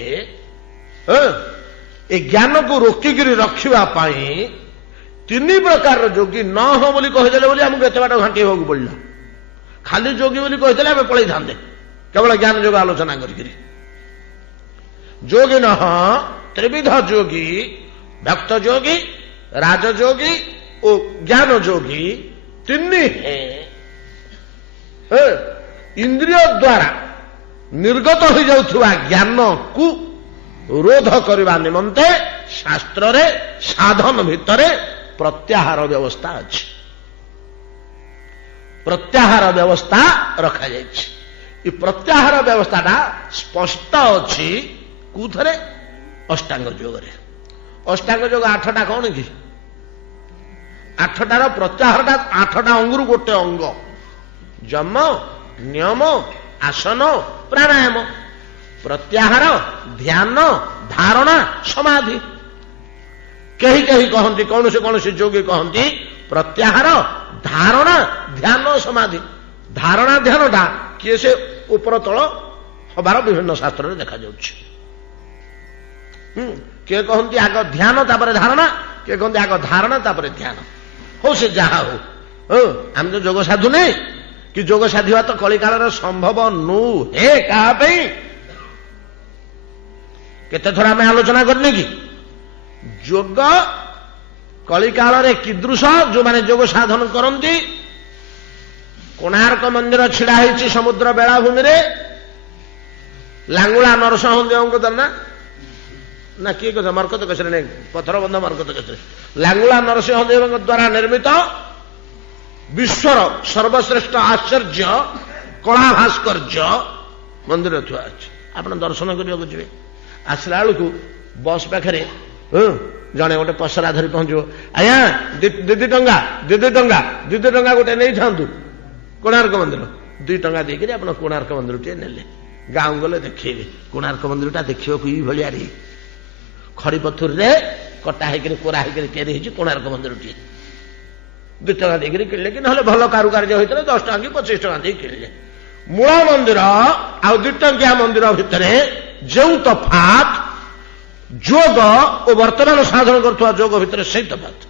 ଏ ଜ୍ଞାନକୁ ରୋକିକିରି ରଖିବା ପାଇଁ ତିନି ପ୍ରକାରର ଯୋଗୀ ନ ହଉ ବୋଲି କହିଦେଲେ ବୋଲି ଆମକୁ ଏତେ ବାଟ ଘାଣ୍ଟି ହେବାକୁ ପଡ଼ିଲା। ଖାଲି ଯୋଗୀ ବୋଲି କହିଥିଲେ ଆମେ ପଳେଇଥାନ୍ତେ, କେବଳ ଜ୍ଞାନ ଯୋଗ ଆଲୋଚନା କରିକିରି। ଯୋଗୀ ନହ ତ୍ରିବିଧ ଯୋଗୀ, ଭକ୍ତ ଯୋଗୀ, ରାଜଯୋଗୀ ଓ ଜ୍ଞାନ ଯୋଗୀ, ତିନି ଇନ୍ଦ୍ରିୟ ଦ୍ୱାରା ନିର୍ଗତ ହୋଇଯାଉଥିବା ଜ୍ଞାନକୁ ରୋଧ କରିବା ନିମନ୍ତେ ଶାସ୍ତ୍ରରେ ସାଧନ ଭିତରେ ପ୍ରତ୍ୟାହାର ବ୍ୟବସ୍ଥା ଅଛି। ପ୍ରତ୍ୟାହାର ବ୍ୟବସ୍ଥା ରଖାଯାଇଛି। ଏ ପ୍ରତ୍ୟାହାର ବ୍ୟବସ୍ଥାଟା ସ୍ପଷ୍ଟ ଅଛି କୋଉଥିରେ? ଅଷ୍ଟାଙ୍ଗ ଯୋଗରେ। ଅଷ୍ଟାଙ୍ଗ ଯୋଗ 8ଟା କଣ କି? 8ଟାର ପ୍ରତ୍ୟାହାରଟା 8ଟା ଅଙ୍ଗରୁ ଗୋଟେ ଅଙ୍ଗ। ଯମ, ନିୟମ, ଆସନ, ପ୍ରାଣାୟାମ। ପ୍ରତ୍ୟାହାର, ଧ୍ୟାନ, ଧାରଣା, ସମାଧି। କେହି କେହି କହନ୍ତି, କୌଣସି ଯୋଗୀ କହନ୍ତି ପ୍ରତ୍ୟାହାର, ଧାରଣା, ଧ୍ୟାନ, ସମାଧି। ଧାରଣା ଧ୍ୟାନଟା କିଏ ସେ ଉପର ତଳ ହବାର ବିଭିନ୍ନ ଶାସ୍ତ୍ରରେ ଦେଖାଯାଉଛି। କିଏ କହନ୍ତି ଆଗ ଧ୍ୟାନ ତାପରେ ଧାରଣା, କିଏ କହନ୍ତି ଆଗ ଧାରଣା ତାପରେ ଧ୍ୟାନ। ହଉ, ସେ ଯାହା ହଉ, ଆମେ ତ ଯୋଗ ସାଧୁ ନେଇ କି ଯୋଗ ସାଧିବା ତ କଳିକାଳରେ ସମ୍ଭବ ନୁହେଁ କାହା ପାଇଁ। କେତେଥର ଆମେ ଆଲୋଚନା କରିନେ କି ଯୋଗ କଳିକାଳରେ କିଦୃଶ, ଯୋଉମାନେ ଯୋଗ ସାଧନ କରନ୍ତି। କୋଣାର୍କ ମନ୍ଦିର ଛିଡା ହେଇଛି ସମୁଦ୍ର ବେଳାଭୂମିରେ, ଲାଙ୍ଗୁଳା ନରସିଂହଦେବଙ୍କ ନା କିଏ କଥା ମରକତ କେଶରୀ ନାଇଁ, ପଥର ବନ୍ଧ ମରକତ କେଶରୀ, ଲାଙ୍ଗୁଳା ନରସିଂହଦେବଙ୍କ ଦ୍ୱାରା ନିର୍ମିତ ବିଶ୍ୱର ସର୍ବଶ୍ରେଷ୍ଠ ଆଶ୍ଚର୍ଯ୍ୟ କଳା ଭାସ୍କର୍ଯ୍ୟ ମନ୍ଦିର ଥୁଆ ଅଛି। ଆପଣ ଦର୍ଶନ କରିବାକୁ ଯିବେ, ଆସିଲା ବେଳକୁ ବସ୍ ପାଖରେ ଜଣେ ଗୋଟେ ପସରା ଧରି ପହଞ୍ଚିବ, ଆଜ୍ଞା 2 ଟଙ୍କା ଗୋଟେ ନେଇଥାନ୍ତୁ କୋଣାର୍କ ମନ୍ଦିର। 2 ଟଙ୍କା ଦେଇକରି ଆପଣ କୋଣାର୍କ ମନ୍ଦିରଟିଏ ନେଲେ, ଗାଁ ଗଲେ ଦେଖେଇବେ କୋଣାର୍କ ମନ୍ଦିରଟା ଦେଖିବାକୁ ଏଇଭଳିଆ ରେ ଖଡି ପଥରରେ କଟା ହେଇକରି କୋରା ହେଇକରି ତିଆରି ହେଇଛି କୋଣାର୍କ ମନ୍ଦିରଟିଏ। 2 ଟଙ୍କା ଦେଇକରି କିଣିଲେ, କି ନହେଲେ ଭଲ କାରୁକାର୍ଯ୍ୟ ହୋଇଥିଲେ 10 ଟଙ୍କା କି 25 ଟଙ୍କା ଦେଇ କିଣିଲେ। ମୂଳ ମନ୍ଦିର ଆଉ 2 ଟଙ୍କିଆ ମନ୍ଦିର ଭିତରେ ଯେଉଁ ତଫାତ୍ ଯୋଗ ଓ ବର୍ତ୍ତମାନ ସାଧନ କରୁଥିବା ଯୋଗ ଭିତରେ ସେଇ ତଫାତ୍।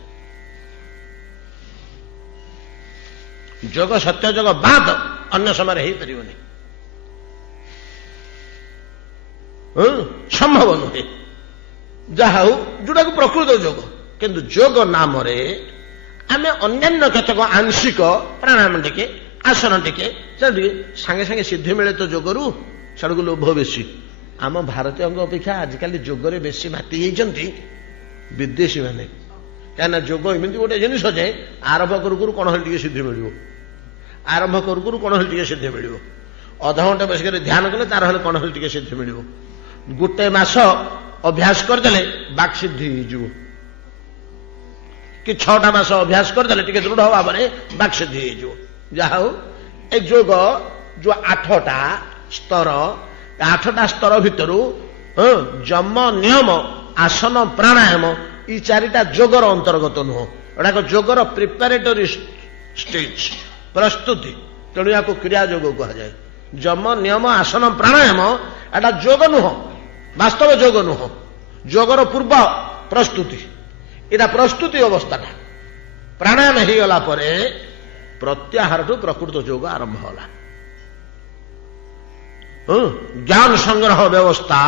ଯୋଗ ସତ୍ୟ ଯୋଗ ବାଦ ଅନ୍ୟ ସମୟରେ ହେଇପାରିବନି, ସମ୍ଭବ ନୁହେଁ। ଯାହା ହଉ ଯୋଉଟାକୁ ପ୍ରକୃତ ଯୋଗ, କିନ୍ତୁ ଯୋଗ ନାମରେ ଆମେ ଅନ୍ୟାନ୍ୟ କେତେକ ଆଂଶିକ ପ୍ରାଣାୟାମ ଟିକେ, ଆସନ ଟିକେ, ସାଙ୍ଗେ ସାଙ୍ଗେ ସିଦ୍ଧି ମିଳେ ତ ଯୋଗରୁ, ସେଡକୁ ଲୋଭ ବେଶୀ। ଆମ ଭାରତୀୟଙ୍କ ଅପେକ୍ଷା ଆଜିକାଲି ଯୋଗରେ ବେଶୀ ମାତି ଯାଇଛନ୍ତି ବିଦେଶୀ ମାନେ। କାହିଁକିନା ଯୋଗ ଏମିତି ଗୋଟେ ଜିନିଷ ଯେ ଆରମ୍ଭ କରୁ କରୁ କଣ ହେଲେ ଟିକେ ସିଦ୍ଧି ମିଳିବ, ଆରମ୍ଭ କରୁ କରୁ କଣ ହେଲେ ଟିକେ ସିଦ୍ଧି ମିଳିବ। ଅଧଘଣ୍ଟା ବସିକରି ଧ୍ୟାନ କଲେ ତାର ହେଲେ କଣ ହେଲେ ଟିକେ ସିଦ୍ଧି ମିଳିବ। 1 ମାସ ଅଭ୍ୟାସ କରିଦେଲେ ବାକ୍ ସିଦ୍ଧି ହେଇଯିବ, କି 6ଟା ମାସ ଅଭ୍ୟାସ କରିଦେଲେ ଟିକେ ଦୃଢ ଭାବରେ ବାକ୍ ସିଦ୍ଧି ହେଇଯିବ। ଯାହା ହଉ ଏ ଯୋଗ ଯୋଉ 8ଟା ସ୍ତର, 8ଟା ସ୍ତର ଭିତରୁ ଯମ ନିୟମ ଆସନ ପ୍ରାଣାୟାମ ଏଇ 4ଟା ଯୋଗର ଅନ୍ତର୍ଗତ ନୁହଁ, ଏଗୁଡାକ ଯୋଗର ପ୍ରିପାରେଟୋରୀ ଷ୍ଟେଜ, ପ୍ରସ୍ତୁତି। ତେଣୁ ୟାକୁ କ୍ରିୟା ଯୋଗ କୁହାଯାଏ। ଯମ ନିୟମ ଆସନ ପ୍ରାଣାୟାମ ଏଟା ଯୋଗ ନୁହଁ, ବାସ୍ତବ ଯୋଗ ନୁହଁ, ଯୋଗର ପୂର୍ବ ପ୍ରସ୍ତୁତି। ଏଟା ପ୍ରସ୍ତୁତି ଅବସ୍ଥାଟା। ପ୍ରାଣାୟାମ ହେଇଗଲା ପରେ ପ୍ରତ୍ୟାହାରଠୁ ପ୍ରକୃତ ଯୋଗ ଆରମ୍ଭ ହେଲା। ଜ୍ଞାନ ସଂଗ୍ରହ ବ୍ୟବସ୍ଥା,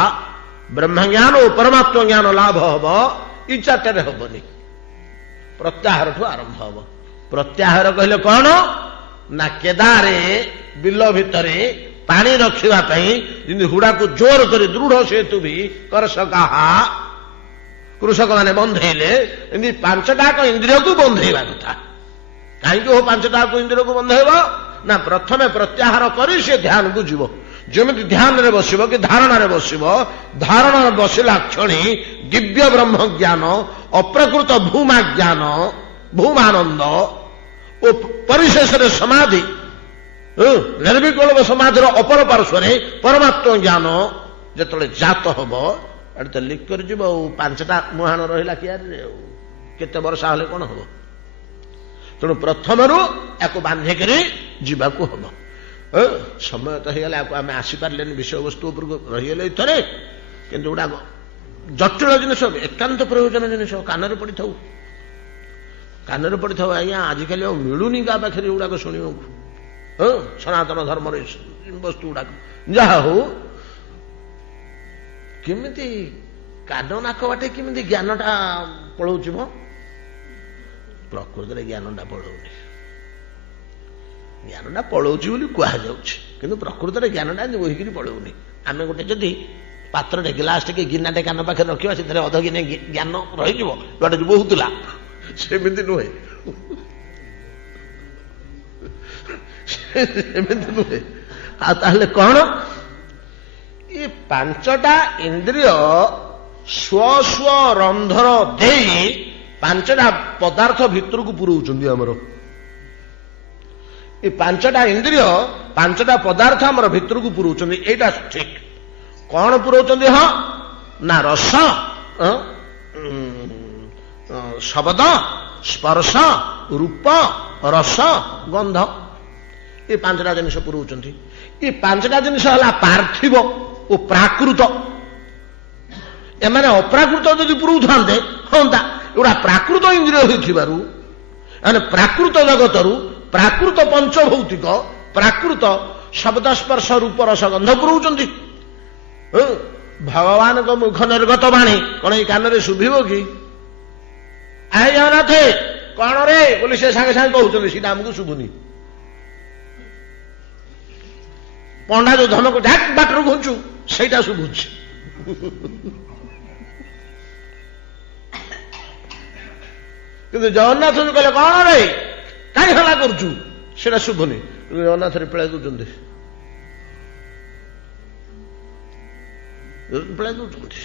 ବ୍ରହ୍ମଜ୍ଞାନ ଓ ପରମାତ୍ମ ଜ୍ଞାନ ଲାଭ ହବ, ଇ 4ଟାରେ ହବନି, ପ୍ରତ୍ୟାହାରଠୁ ଆରମ୍ଭ ହବ। ପ୍ରତ୍ୟାହାର କହିଲେ କଣ ନା, କେଦାରେ ବିଲ ଭିତରେ ପାଣି ରଖିବା ପାଇଁ ଯେମିତି ହୁଡାକୁ ଜୋର କରି ଦୃଢ ସେତୁ ବି କୃଷକ ମାନେ ବନ୍ଧେଇଲେ, ଏମିତି 5ଟାକ ଇନ୍ଦ୍ରିୟକୁ ବନ୍ଧେଇବା କଥା। କାହିଁକି 5ଟାକ ଇନ୍ଦ୍ରିୟକୁ ବନ୍ଧେଇବ ନା, ପ୍ରଥମେ ପ୍ରତ୍ୟାହାର କରି ସେ ଧ୍ୟାନକୁ ଯିବ। ଯେମିତି ଧ୍ୟାନରେ ବସିବ କି ଧାରଣାରେ ବସିବ, ଧାରଣାରେ ବସିଲା କ୍ଷଣି ଦିବ୍ୟ ବ୍ରହ୍ମ ଜ୍ଞାନ, ଅପ୍ରକୃତ ଭୂମା ଜ୍ଞାନ, ଭୂମାନନ୍ଦ ଓ ପରିଶେଷରେ ସମାଧି, ନିର୍ବିକଳ୍ପ ସମାଧିର ଅପର ପାର୍ଶ୍ୱରେ ପରମାତ୍ମ ଜ୍ଞାନ ଯେତେବେଳେ ଜାତ ହବ, ଏଠି ତ ଲିକ୍ କରିଯିବ। ଆଉ 5ଟା ମୁହାଣ ରହିଲା କିଆରିରେ, ଆଉ କେତେ ବର୍ଷା ହେଲେ କଣ ହବ? ତେଣୁ ପ୍ରଥମରୁ ୟାକୁ ବାନ୍ଧିକରି ଯିବାକୁ ହବ। ସମୟ ତ ହେଇଗଲା, ୟାକୁ ଆମେ ଆସିପାରିଲେନି, ବିଷୟବସ୍ତୁ ଉପରକୁ ରହିଗଲେ ଥରେ। କିନ୍ତୁ ଗୁଡାକ ଜଟିଳ ଜିନିଷ, ଏକାନ୍ତ ପ୍ରୟୋଜନ ଜିନିଷ, କାନରେ ପଡିଥାଉ, କାନରେ ପଡିଥାଉ। ଆଜ୍ଞା ଆଜିକାଲି ଆଉ ମିଳୁନି କାହା ପାଖରେ ଏଗୁଡାକ ଶୁଣିବାକୁ, ସନାତନ ଧର୍ମର ବସ୍ତୁ ଗୁଡାକ। ଯାହା ହଉ କେମିତି କାନ ନାକ ବାଟେ କେମିତି ଜ୍ଞାନଟା ପଳଉଛି ମ, ପ୍ରକୃତରେ ଜ୍ଞାନଟା ପଳଉନି। ଜ୍ଞାନଟା ପଳଉଛି ବୋଲି କୁହାଯାଉଛି, କିନ୍ତୁ ପ୍ରକୃତରେ ଜ୍ଞାନଟା ବୋହିକିରି ପଳଉନି। ଆମେ ଗୋଟେ ଯଦି ପାତ୍ରଟେ, ଗ୍ଲାସ ଟିକେ, ଗିନାଟେ କାନ ପାଖରେ ରଖିବା, ସେଥିରେ ଅଧ ଗିନେ ଜ୍ଞାନ ରହିଯିବ, ଗୋଟେ ବହୁଥିଲା। ସେମିତି ନୁହେଁ, ସେମିତି ନୁହେଁ। ଆଉ ତାହେଲେ କଣ, ଏ 5ଟା ଇନ୍ଦ୍ରିୟ ସ୍ୱ ସ୍ୱ ରନ୍ଧ୍ର ଦେଇ 5ଟା ପଦାର୍ଥ ଭିତରକୁ ପୁରଉଛନ୍ତି ଆମର। ଏ 5ଟା ଇନ୍ଦ୍ରିୟ 5ଟା ପଦାର୍ଥ ଆମର ଭିତରକୁ ପୁରଉଛନ୍ତି, ଏଇଟା ଠିକ। କଣ ପୁରଉଛନ୍ତି? ହଁ ନା, ରସ, ଶବ୍ଦ, ସ୍ପର୍ଶ, ରୂପ, ରସ, ଗନ୍ଧ, ଏ 5ଟା ଜିନିଷ ପୁରଉଛନ୍ତି। ଏ 5ଟା ଜିନିଷ ହେଲା ପାର୍ଥିବ ଓ ପ୍ରାକୃତ। ଏମାନେ ଅପ୍ରାକୃତ ଯଦି ପୁରଉଥାନ୍ତେ ହନ୍ତା। ଏଗୁଡା ପ୍ରାକୃତ ଇନ୍ଦ୍ରିୟ ହୋଇଥିବାରୁ, ମାନେ ପ୍ରାକୃତ ଜଗତରୁ ପ୍ରାକୃତ ପଞ୍ଚଭୌତିକ, ପ୍ରାକୃତ ଶବ୍ଦ, ସ୍ପର୍ଶ, ରୂପ, ରସ, ଗନ୍ଧ ପୁରଉଛନ୍ତି। ଭଗବାନଙ୍କ ମୁଖ ନିର୍ଗତ ବାଣୀ କଣ ଏଇ କାନରେ ଶୁଭିବ କି? ଆଇ ଜଗନ୍ନାଥ କଣ ରେ ବୋଲି ସେ ସାଙ୍ଗେ ସାଙ୍ଗେ କହୁଛନ୍ତି, ସେଇଟା ଆମକୁ ଶୁଭୁନି। ପଣ୍ଡା ଯୋଉ ଧମକ ଢାକ ବାଟରୁ ଘୁଞ୍ଚୁ, ସେଇଟା ଶୁଭୁଛି। କିନ୍ତୁ ଜଗନ୍ନାଥ କହିଲେ କଣ ରେ କାହିଁ ହଲା କରୁଛୁ, ସେଇଟା ଶୁଭୁନି। ଜଗନ୍ନାଥରେ ପିଳାଇ ଦଉଛନ୍ତି, ପିଳାଇ ଦଉଛନ୍ତି।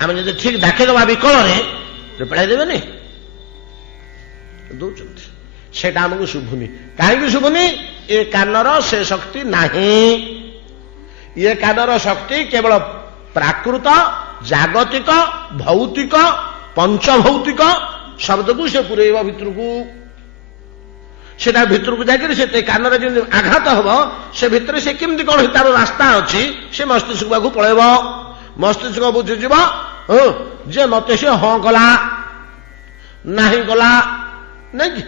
ଆମେ ଯଦି ଠିକ ଡାକିଦବା ବିକଳରେ ପିଳାଇ ଦେବେନି, ଦଉଛନ୍ତି। ସେଇଟା ଆମକୁ ଶୁଭୁନି। କାହିଁକି ଶୁଭୁନି ए कानर से शक्ति नहीं। ये कानर शक्ति केवल प्राकृत जागतिक भौतिक पंचभौतिक शब्द को से पुरेब भितर को सेटा भितर को जाकर से कानर जो आघात हम से भितर से केमती कौन तार रास्ता अच्छी से मस्तिष्क को पलैब मस्तिष्क बुझीज जे मत से हाँ कला नहीं कला नहीं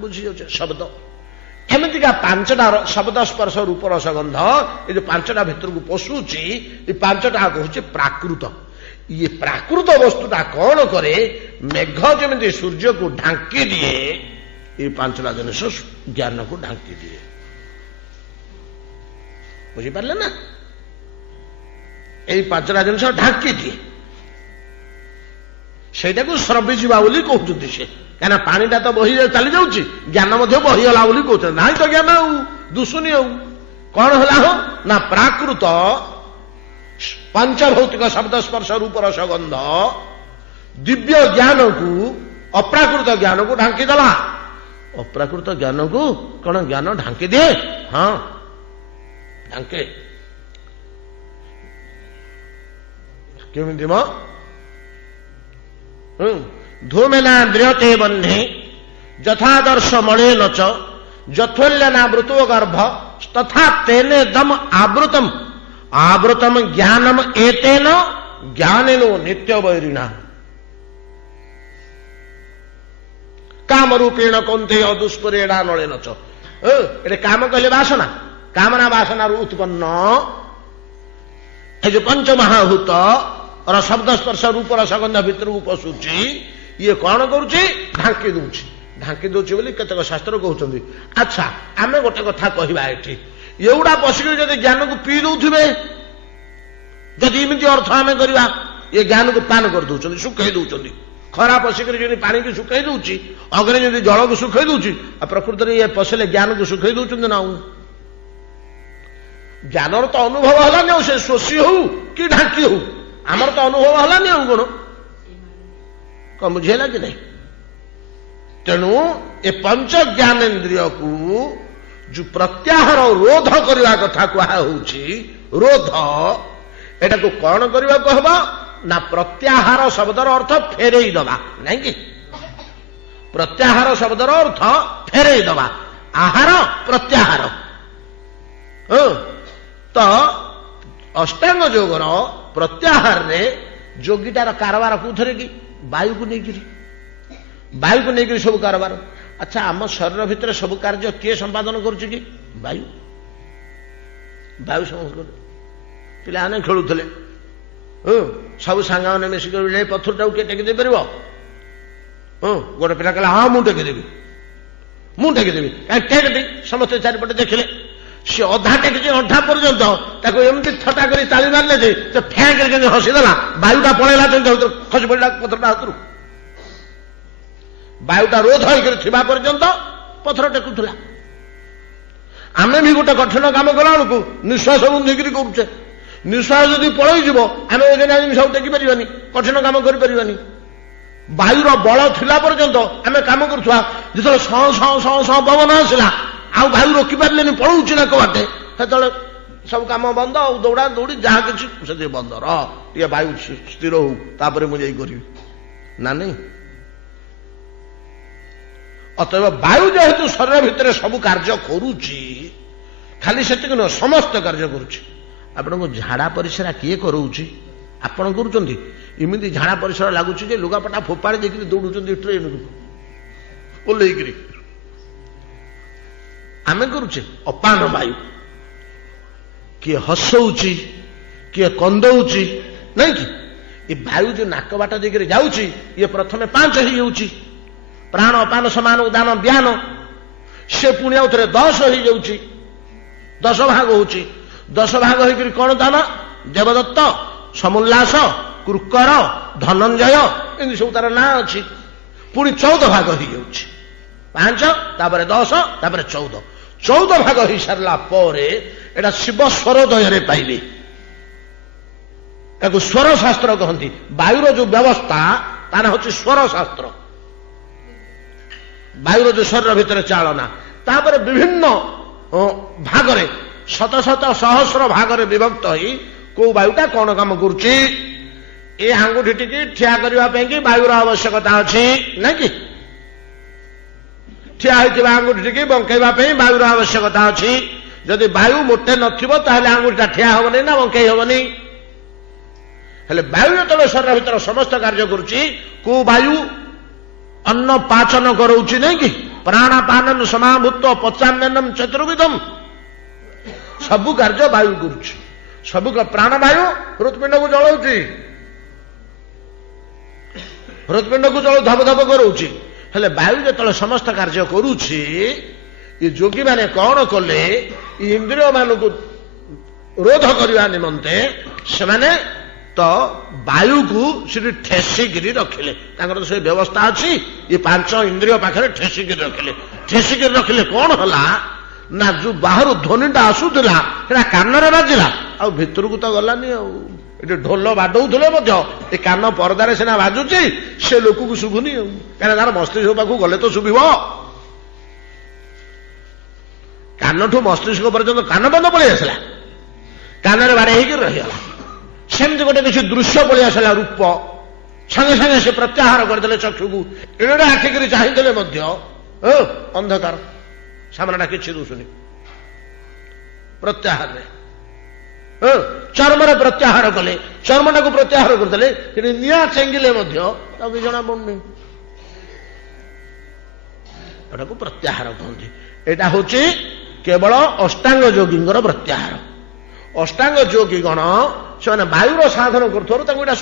बुझी जाऊे शब्द एमतीका पांचटा शब्द स्पर्श रूप रसगंध ये जो पांचटा भितर को पशुची ये पांचटा कहूँ प्राकृत। ये प्राकृत वस्तुटा कौन करे मेघ जमी सूर्य को ढांकी दिए ये पांचटा जिनिष ज्ञान को ढांकी दिए। बुझीपारे ना ये पांचटा जिनिष ढांकी दिए सेटा को स्रविजा बोली कहते से क्या पानीटा तो बही चली जाऊँगी ज्ञान बहीगला बोली कहते ना तो ज्ञान दुसुनी कौन है हो ना प्राकृत पंचभौतिक शब्द स्पर्श रूप रसगंध दिव्य ज्ञान को अप्राकृत ज्ञान को ढांकी देला। अप्राकृत ज्ञान को कौन ज्ञान ढांकी दिए हाँ ढांके केमिति धूमेना द्रियते बन्धे यथादर्श मणेन च जथोल्यनावृतो गर्भ तथा तेने दम आवृतम आवृतम ज्ञानम एतेन ज्ञानेनो नित्य वैरिणा काम रूपेण कौंते दुष्परेणा नलेन च ये काम कहले वासना कामना वासना उत्पन्न जो पंचमहाभूत और शब्द स्पर्श रूप रसगंध भितर पशुची ये कौन करुच्ची ढांकी दूची बोली केतक शास्त्र कहते। अच्छा आम गोटे कथा कहवा ये एगुड़ा पशिक जब ज्ञान को पी दौथे जदि इमती अर्थ आम करवा ये ज्ञान को पान कर दौरान सुखई दौरान खरा पशिक पानी की सुखई दूची अग्नि जब जल को सुखई दूची प्रकृत में ये पशिले ज्ञान को सुखई दौरान ना ज्ञान तो अनुभव है से शोषी हो कि ढांकी हो आमर तो अनुभव है कौन बुझेगा कि नहीं। तेणु ए पंच ज्ञानेन्द्रिय को जो प्रत्याहार रोध करने कथा कहा रोध एटा को कौन करने को हम ना प्रत्याहार शब्दर अर्थ फेरई दबा नहीं कि प्रत्याहार शब्दर अर्थ फेरई दबा आहार प्रत्याहार तो अष्टांग योगर प्रत्याहार रे जोगीटार कारबार कौन कि वायु को लेकर सब कारबार। अच्छा आम शरीर भितर सब कार्य किए संपादन करुच्ची कि वायु वायु संस्कृत पिलाने खेलुले सब सांग मैंने मिसिक पथरटा किए टेकी पार गोटे पिला कहला हाँ मुझे टेकीदेवी टेक समस्ते चारिपटे देखिले सी अधा टेकी अधा पर्यंत एमती थटा कर ताली मारे जे फैंक हसीदेला वायुटा पलैला खसी पड़ा पथरटा हाथ वायुटा रोध होगा पर्यंत पथर टेकुला। आम भी गोटे कठिन काम कला बेलू निश्वास बंधिक करुचे निश्वास जदि पलैज आम सब टेकी पारानी कठिन काम कर वायुर बल थिला पर्यंत आम काम करुवा जो सौ पवन आसला आउ वायु रोकी पारे पलाऊँ ना कबाटे से सब काम बंद दौड़ा दौड़ी जहाँ कि बंद रे वायु स्थिर होपर मुझे करी ना नहीं। अतएव वायु जेहेतु शरीर भितर सब कार्य करुच्ची खाली से समस्त कार्य करुच्ची आपण को झाड़ा परिश्रा किए कराऊँच आपण करमती झाड़ा परिश्रा लगुच लुगापटा फोपाड़ी देख दौड़ ट्रेन को ओल्लैक आम करुचे अपान वायु किए हसौची किए कंदौची नहीं कि ये वायु जो नाक बाट देकर जाऊँगी ये प्रथम 5 हो प्राण अपान समान उदान व्यान से पुणी आउ थे 10 हो जाऊँगी 10 भाग हो 10 भाग होकर कौन दान देवदत्त समुल्लास कुकर धनंजय एमती सब तार ना अच्छी पुणी 14 भाग हो जाऊँगी 5 तापर 10 तापर 14 भाग हो सारा पर एटा शिव स्वरोदय पाइबे या स्वर शास्त्र कहती वायुर जो व्यवस्था ताना हूँ स्वर शास्त्र वायुर जो शरीर भितर चालना तापर विभिन्न ଭାଗରେ ଶତ ଶତ ସହସ୍ର ଭାଗରେ ବିଭକ୍ତ ହୋଇ କୋଉ ବାୟୁଟା କଣ କାମ କରୁଛି ଏ ଆଙ୍ଗୁଠିଟିକି ଠିଆ କରିବା ପାଇଁ କି ବାୟୁର ଆବଶ୍ୟକତା ଅଛି ନାଇଁ କି ଠିଆ ହୋଇଥିବା ଆଙ୍ଗୁଠିଟିକି ବଙ୍କେଇବା ପାଇଁ ବାୟୁର ଆବଶ୍ୟକତା ଅଛି ଯଦି ବାୟୁ ମୋଟେ ନଥିବ ତାହେଲେ ଆଙ୍ଗୁଠିଟା ଠିଆ ହେବନି ନା ବଙ୍କେଇ ହେବନି ହେଲେ ବାୟୁ ଯେତେବେଳେ ଶରୀର ଭିତରେ ସମସ୍ତ କାର୍ଯ୍ୟ କରୁଛି କୋଉ ବାୟୁ ଅନ୍ନ ପାଚନ କରାଉଛି ନାଇଁ କି ପ୍ରାଣାପାନନ ସମାଭୂତ ପଚାମ୍ୟନମ ଚତୁର୍ବିଧମ ସବୁ କାର୍ଯ୍ୟ ବାୟୁ କରୁଛି ସବୁ ପ୍ରାଣବାୟୁ ହୃତ୍ପିଣ୍ଡକୁ ଜଳାଉଛି ହୃତ୍ପିଣ୍ଡକୁ ଧପ ଧପ କରାଉଛି ହେଲେ ବାୟୁ ଯେତେବେଳେ ସମସ୍ତ କାର୍ଯ୍ୟ କରୁଛି ଏ ଯୋଗୀମାନେ କଣ କଲେ ଇନ୍ଦ୍ରିୟ ମାନଙ୍କୁ ରୋଧ କରିବା ନିମନ୍ତେ ସେମାନେ ତ ବାୟୁକୁ ସେଠି ଠେସିକିରି ରଖିଲେ ତାଙ୍କର ସେ ବ୍ୟବସ୍ଥା ଅଛି ଏ ପାଞ୍ଚ ଇନ୍ଦ୍ରିୟ ପାଖରେ ଠେସିକିରି ରଖିଲେ କଣ ହେଲା ନା ଯୋଉ ବାହାରୁ ଧ୍ୱନିଟା ଆସୁଥିଲା ସେଟା କାନରେ ବାଜିଲା ଆଉ ଭିତରକୁ ତ ଗଲାନି ଆଉ ଏଠି ଢୋଲ ବାଡଉଥିଲେ ମଧ୍ୟ ଏ କାନ ପରଦାରେ ସିନା ବାଜୁଛି ସେ ଲୋକକୁ ଶୁଭୁନି ଆଉ କାରଣ ତାର ମସ୍ତିଷ୍କ ପାଖକୁ ଗଲେ ତ ଶୁଭିବ କାନଠୁ ମସ୍ତିଷ୍କ ପର୍ଯ୍ୟନ୍ତ କାନ ବନ୍ଦ ପଳେଇ ଆସିଲା କାନରେ ବାଡେଇ ହେଇକି ରହିଗଲା ସେମିତି ଗୋଟେ କିଛି ଦୃଶ୍ୟ ପଳେଇ ଆସିଲା ରୂପ ସାଙ୍ଗେ ସାଙ୍ଗେ ସେ ପ୍ରତ୍ୟାହାର କରିଦେଲେ ଚକ୍ଷୁକୁ ଏଡ଼େ ଆଖିକିରି ଚାହିଁଦେଲେ ମଧ୍ୟ ଅନ୍ଧକାର ସାମନାଟା କିଛି ଦୁଶୁନି ପ୍ରତ୍ୟାହାରରେ ଚର୍ମରେ ପ୍ରତ୍ୟାହାର କଲେ ଚର୍ମଟାକୁ ପ୍ରତ୍ୟାହାର କରିଦେଲେ କିନ୍ତୁ ନିଆଁ ଚେଙ୍ଗିଲେ ମଧ୍ୟ ତାକୁ ଜଣା ପଡୁନି ଏଟାକୁ ପ୍ରତ୍ୟାହାର କହନ୍ତି ଏଇଟା ହଉଛି କେବଳ ଅଷ୍ଟାଙ୍ଗ ଯୋଗୀଙ୍କର ପ୍ରତ୍ୟାହାର ଅଷ୍ଟାଙ୍ଗ ଯୋଗୀଗଣ ସେମାନେ ବାୟୁର ସାଧନ କରୁଥିବାରୁ ତାଙ୍କୁ ଏଇଟା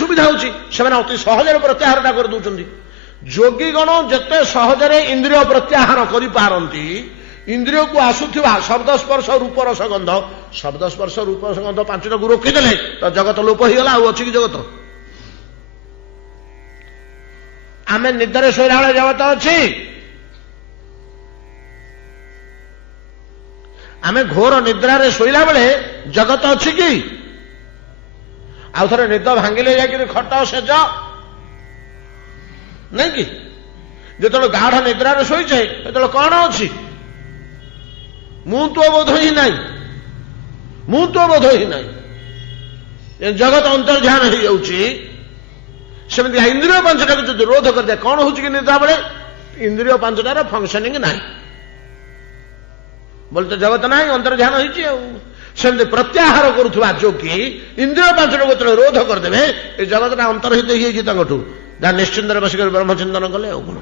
ସୁବିଧା ହଉଛି ସେମାନେ ଅତି ସହଜରେ ପ୍ରତ୍ୟାହାରଟା କରିଦେଉଛନ୍ତି ଯୋଗୀଗଣ ଯେତେ ସହଜରେ ଇନ୍ଦ୍ରିୟ ପ୍ରତ୍ୟାହାର କରିପାରନ୍ତି ଇନ୍ଦ୍ରିୟକୁ ଆସୁଥିବା ଶବ୍ଦ ସ୍ପର୍ଶ ରୂପ ରସଗନ୍ଧ ଶବ୍ଦ ସ୍ପର୍ଶ ରୂପ ରସଗନ୍ଧ ପାଞ୍ଚଟାକୁ ରୋକିଦେଲେ ତ ଜଗତ ଲୋପ ହେଇଗଲା ଆଉ ଅଛି କି ଜଗତ ଆମେ ନିଦରେ ଶୋଇଲା ବେଳେ ଜଗତ ଅଛି ଆମେ ଘୋର ନିଦ୍ରାରେ ଶୋଇଲା ବେଳେ ଜଗତ ଅଛି କି ଆଉ ଥରେ ନିଦ ଭାଙ୍ଗିଲେ ଯାଇକିରି ଖଟ ସେଜ ନାଇଁ କି ଯେତେବେଳେ ଗାଢ ନିଦ୍ରାରେ ଶୋଇଛେ ସେତେବେଳେ କଣ ଅଛି ମୁଁ ତ ବୋଧ ହିଁ ନାହିଁ ଜଗତ ଅନ୍ତର୍ଧ୍ୟାନ ହେଇଯାଉଛି ସେମିତି ଇନ୍ଦ୍ରିୟ ପାଞ୍ଚଟାକୁ ଯଦି ରୋଧ କରିଦିଏ କଣ ହଉଛି କି ନିଦ୍ରା ବେଳେ ଇନ୍ଦ୍ରିୟ ପାଞ୍ଚଟାର ଫଙ୍କସନିଂ ନାହିଁ ବୋଲି ତ ଜଗତ ନାହିଁ ଅନ୍ତର୍ଧ୍ୟାନ ହେଇଛି ଆଉ ସେମିତି ପ୍ରତ୍ୟାହାର କରୁଥିବା ଯୋଗୀ ଇନ୍ଦ୍ରିୟ ପାଞ୍ଚଟାକୁ ଯେତେବେଳେ ରୋଧ କରିଦେବେ ଏ ଜଗତଟା ଅନ୍ତର୍ହିତ ହେଇଯାଇଛି ତାଙ୍କଠୁ ଯାହା ନିଶ୍ଚିନ୍ତରେ ବସିକରି ବ୍ରହ୍ମଚିନ୍ତନ କଲେ ଆଉ କଣ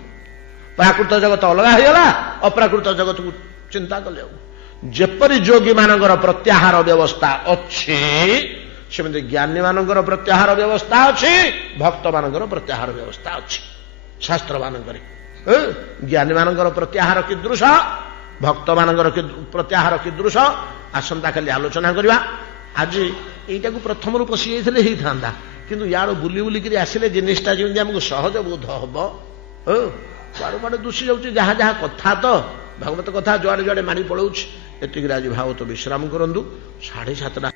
ପ୍ରାକୃତ ଜଗତ ଅଲଗା ହେଇଗଲା ଅପ୍ରାକୃତ ଜଗତକୁ ଚିନ୍ତା କଲେ ଆଉ ଯେପରି ଯୋଗୀ ମାନଙ୍କର ପ୍ରତ୍ୟାହାର ବ୍ୟବସ୍ଥା ଅଛି ସେମିତି ଜ୍ଞାନୀ ମାନଙ୍କର ପ୍ରତ୍ୟାହାର ବ୍ୟବସ୍ଥା ଅଛି ଭକ୍ତ ମାନଙ୍କର ପ୍ରତ୍ୟାହାର ବ୍ୟବସ୍ଥା ଅଛି ଶାସ୍ତ୍ର ମାନଙ୍କରେ ଜ୍ଞାନୀ ମାନଙ୍କର ପ୍ରତ୍ୟାହାର କିଦୃଶ ଭକ୍ତ ମାନଙ୍କର ପ୍ରତ୍ୟାହାର କିଦୃଶ ଆସନ୍ତା କାଲି ଆଲୋଚନା କରିବା ଆଜି ଏଇଟାକୁ ପ୍ରଥମରୁ ପଶି ଯାଇଥିଲେ ହେଇଥାନ୍ତା କିନ୍ତୁ ୟାଡୁ ବୁଲି ବୁଲିକିରି ଆସିଲେ ଜିନିଷଟା ଯେମିତି ଆମକୁ ସହଜ ବୋଧ ହବ କୁଆଡେ କୁଆଡେ ଦୂଷି ଯାଉଛି ଯାହା ଯାହା କଥା ତ ଭାଗବତ କଥା ଯୁଆଡେ ଯୁଆଡେ ମାରି ପଳଉଛି ଏତିକିରେ ଆଜି ଭାଗବତ ବିଶ୍ରାମ କରନ୍ତୁ 7:30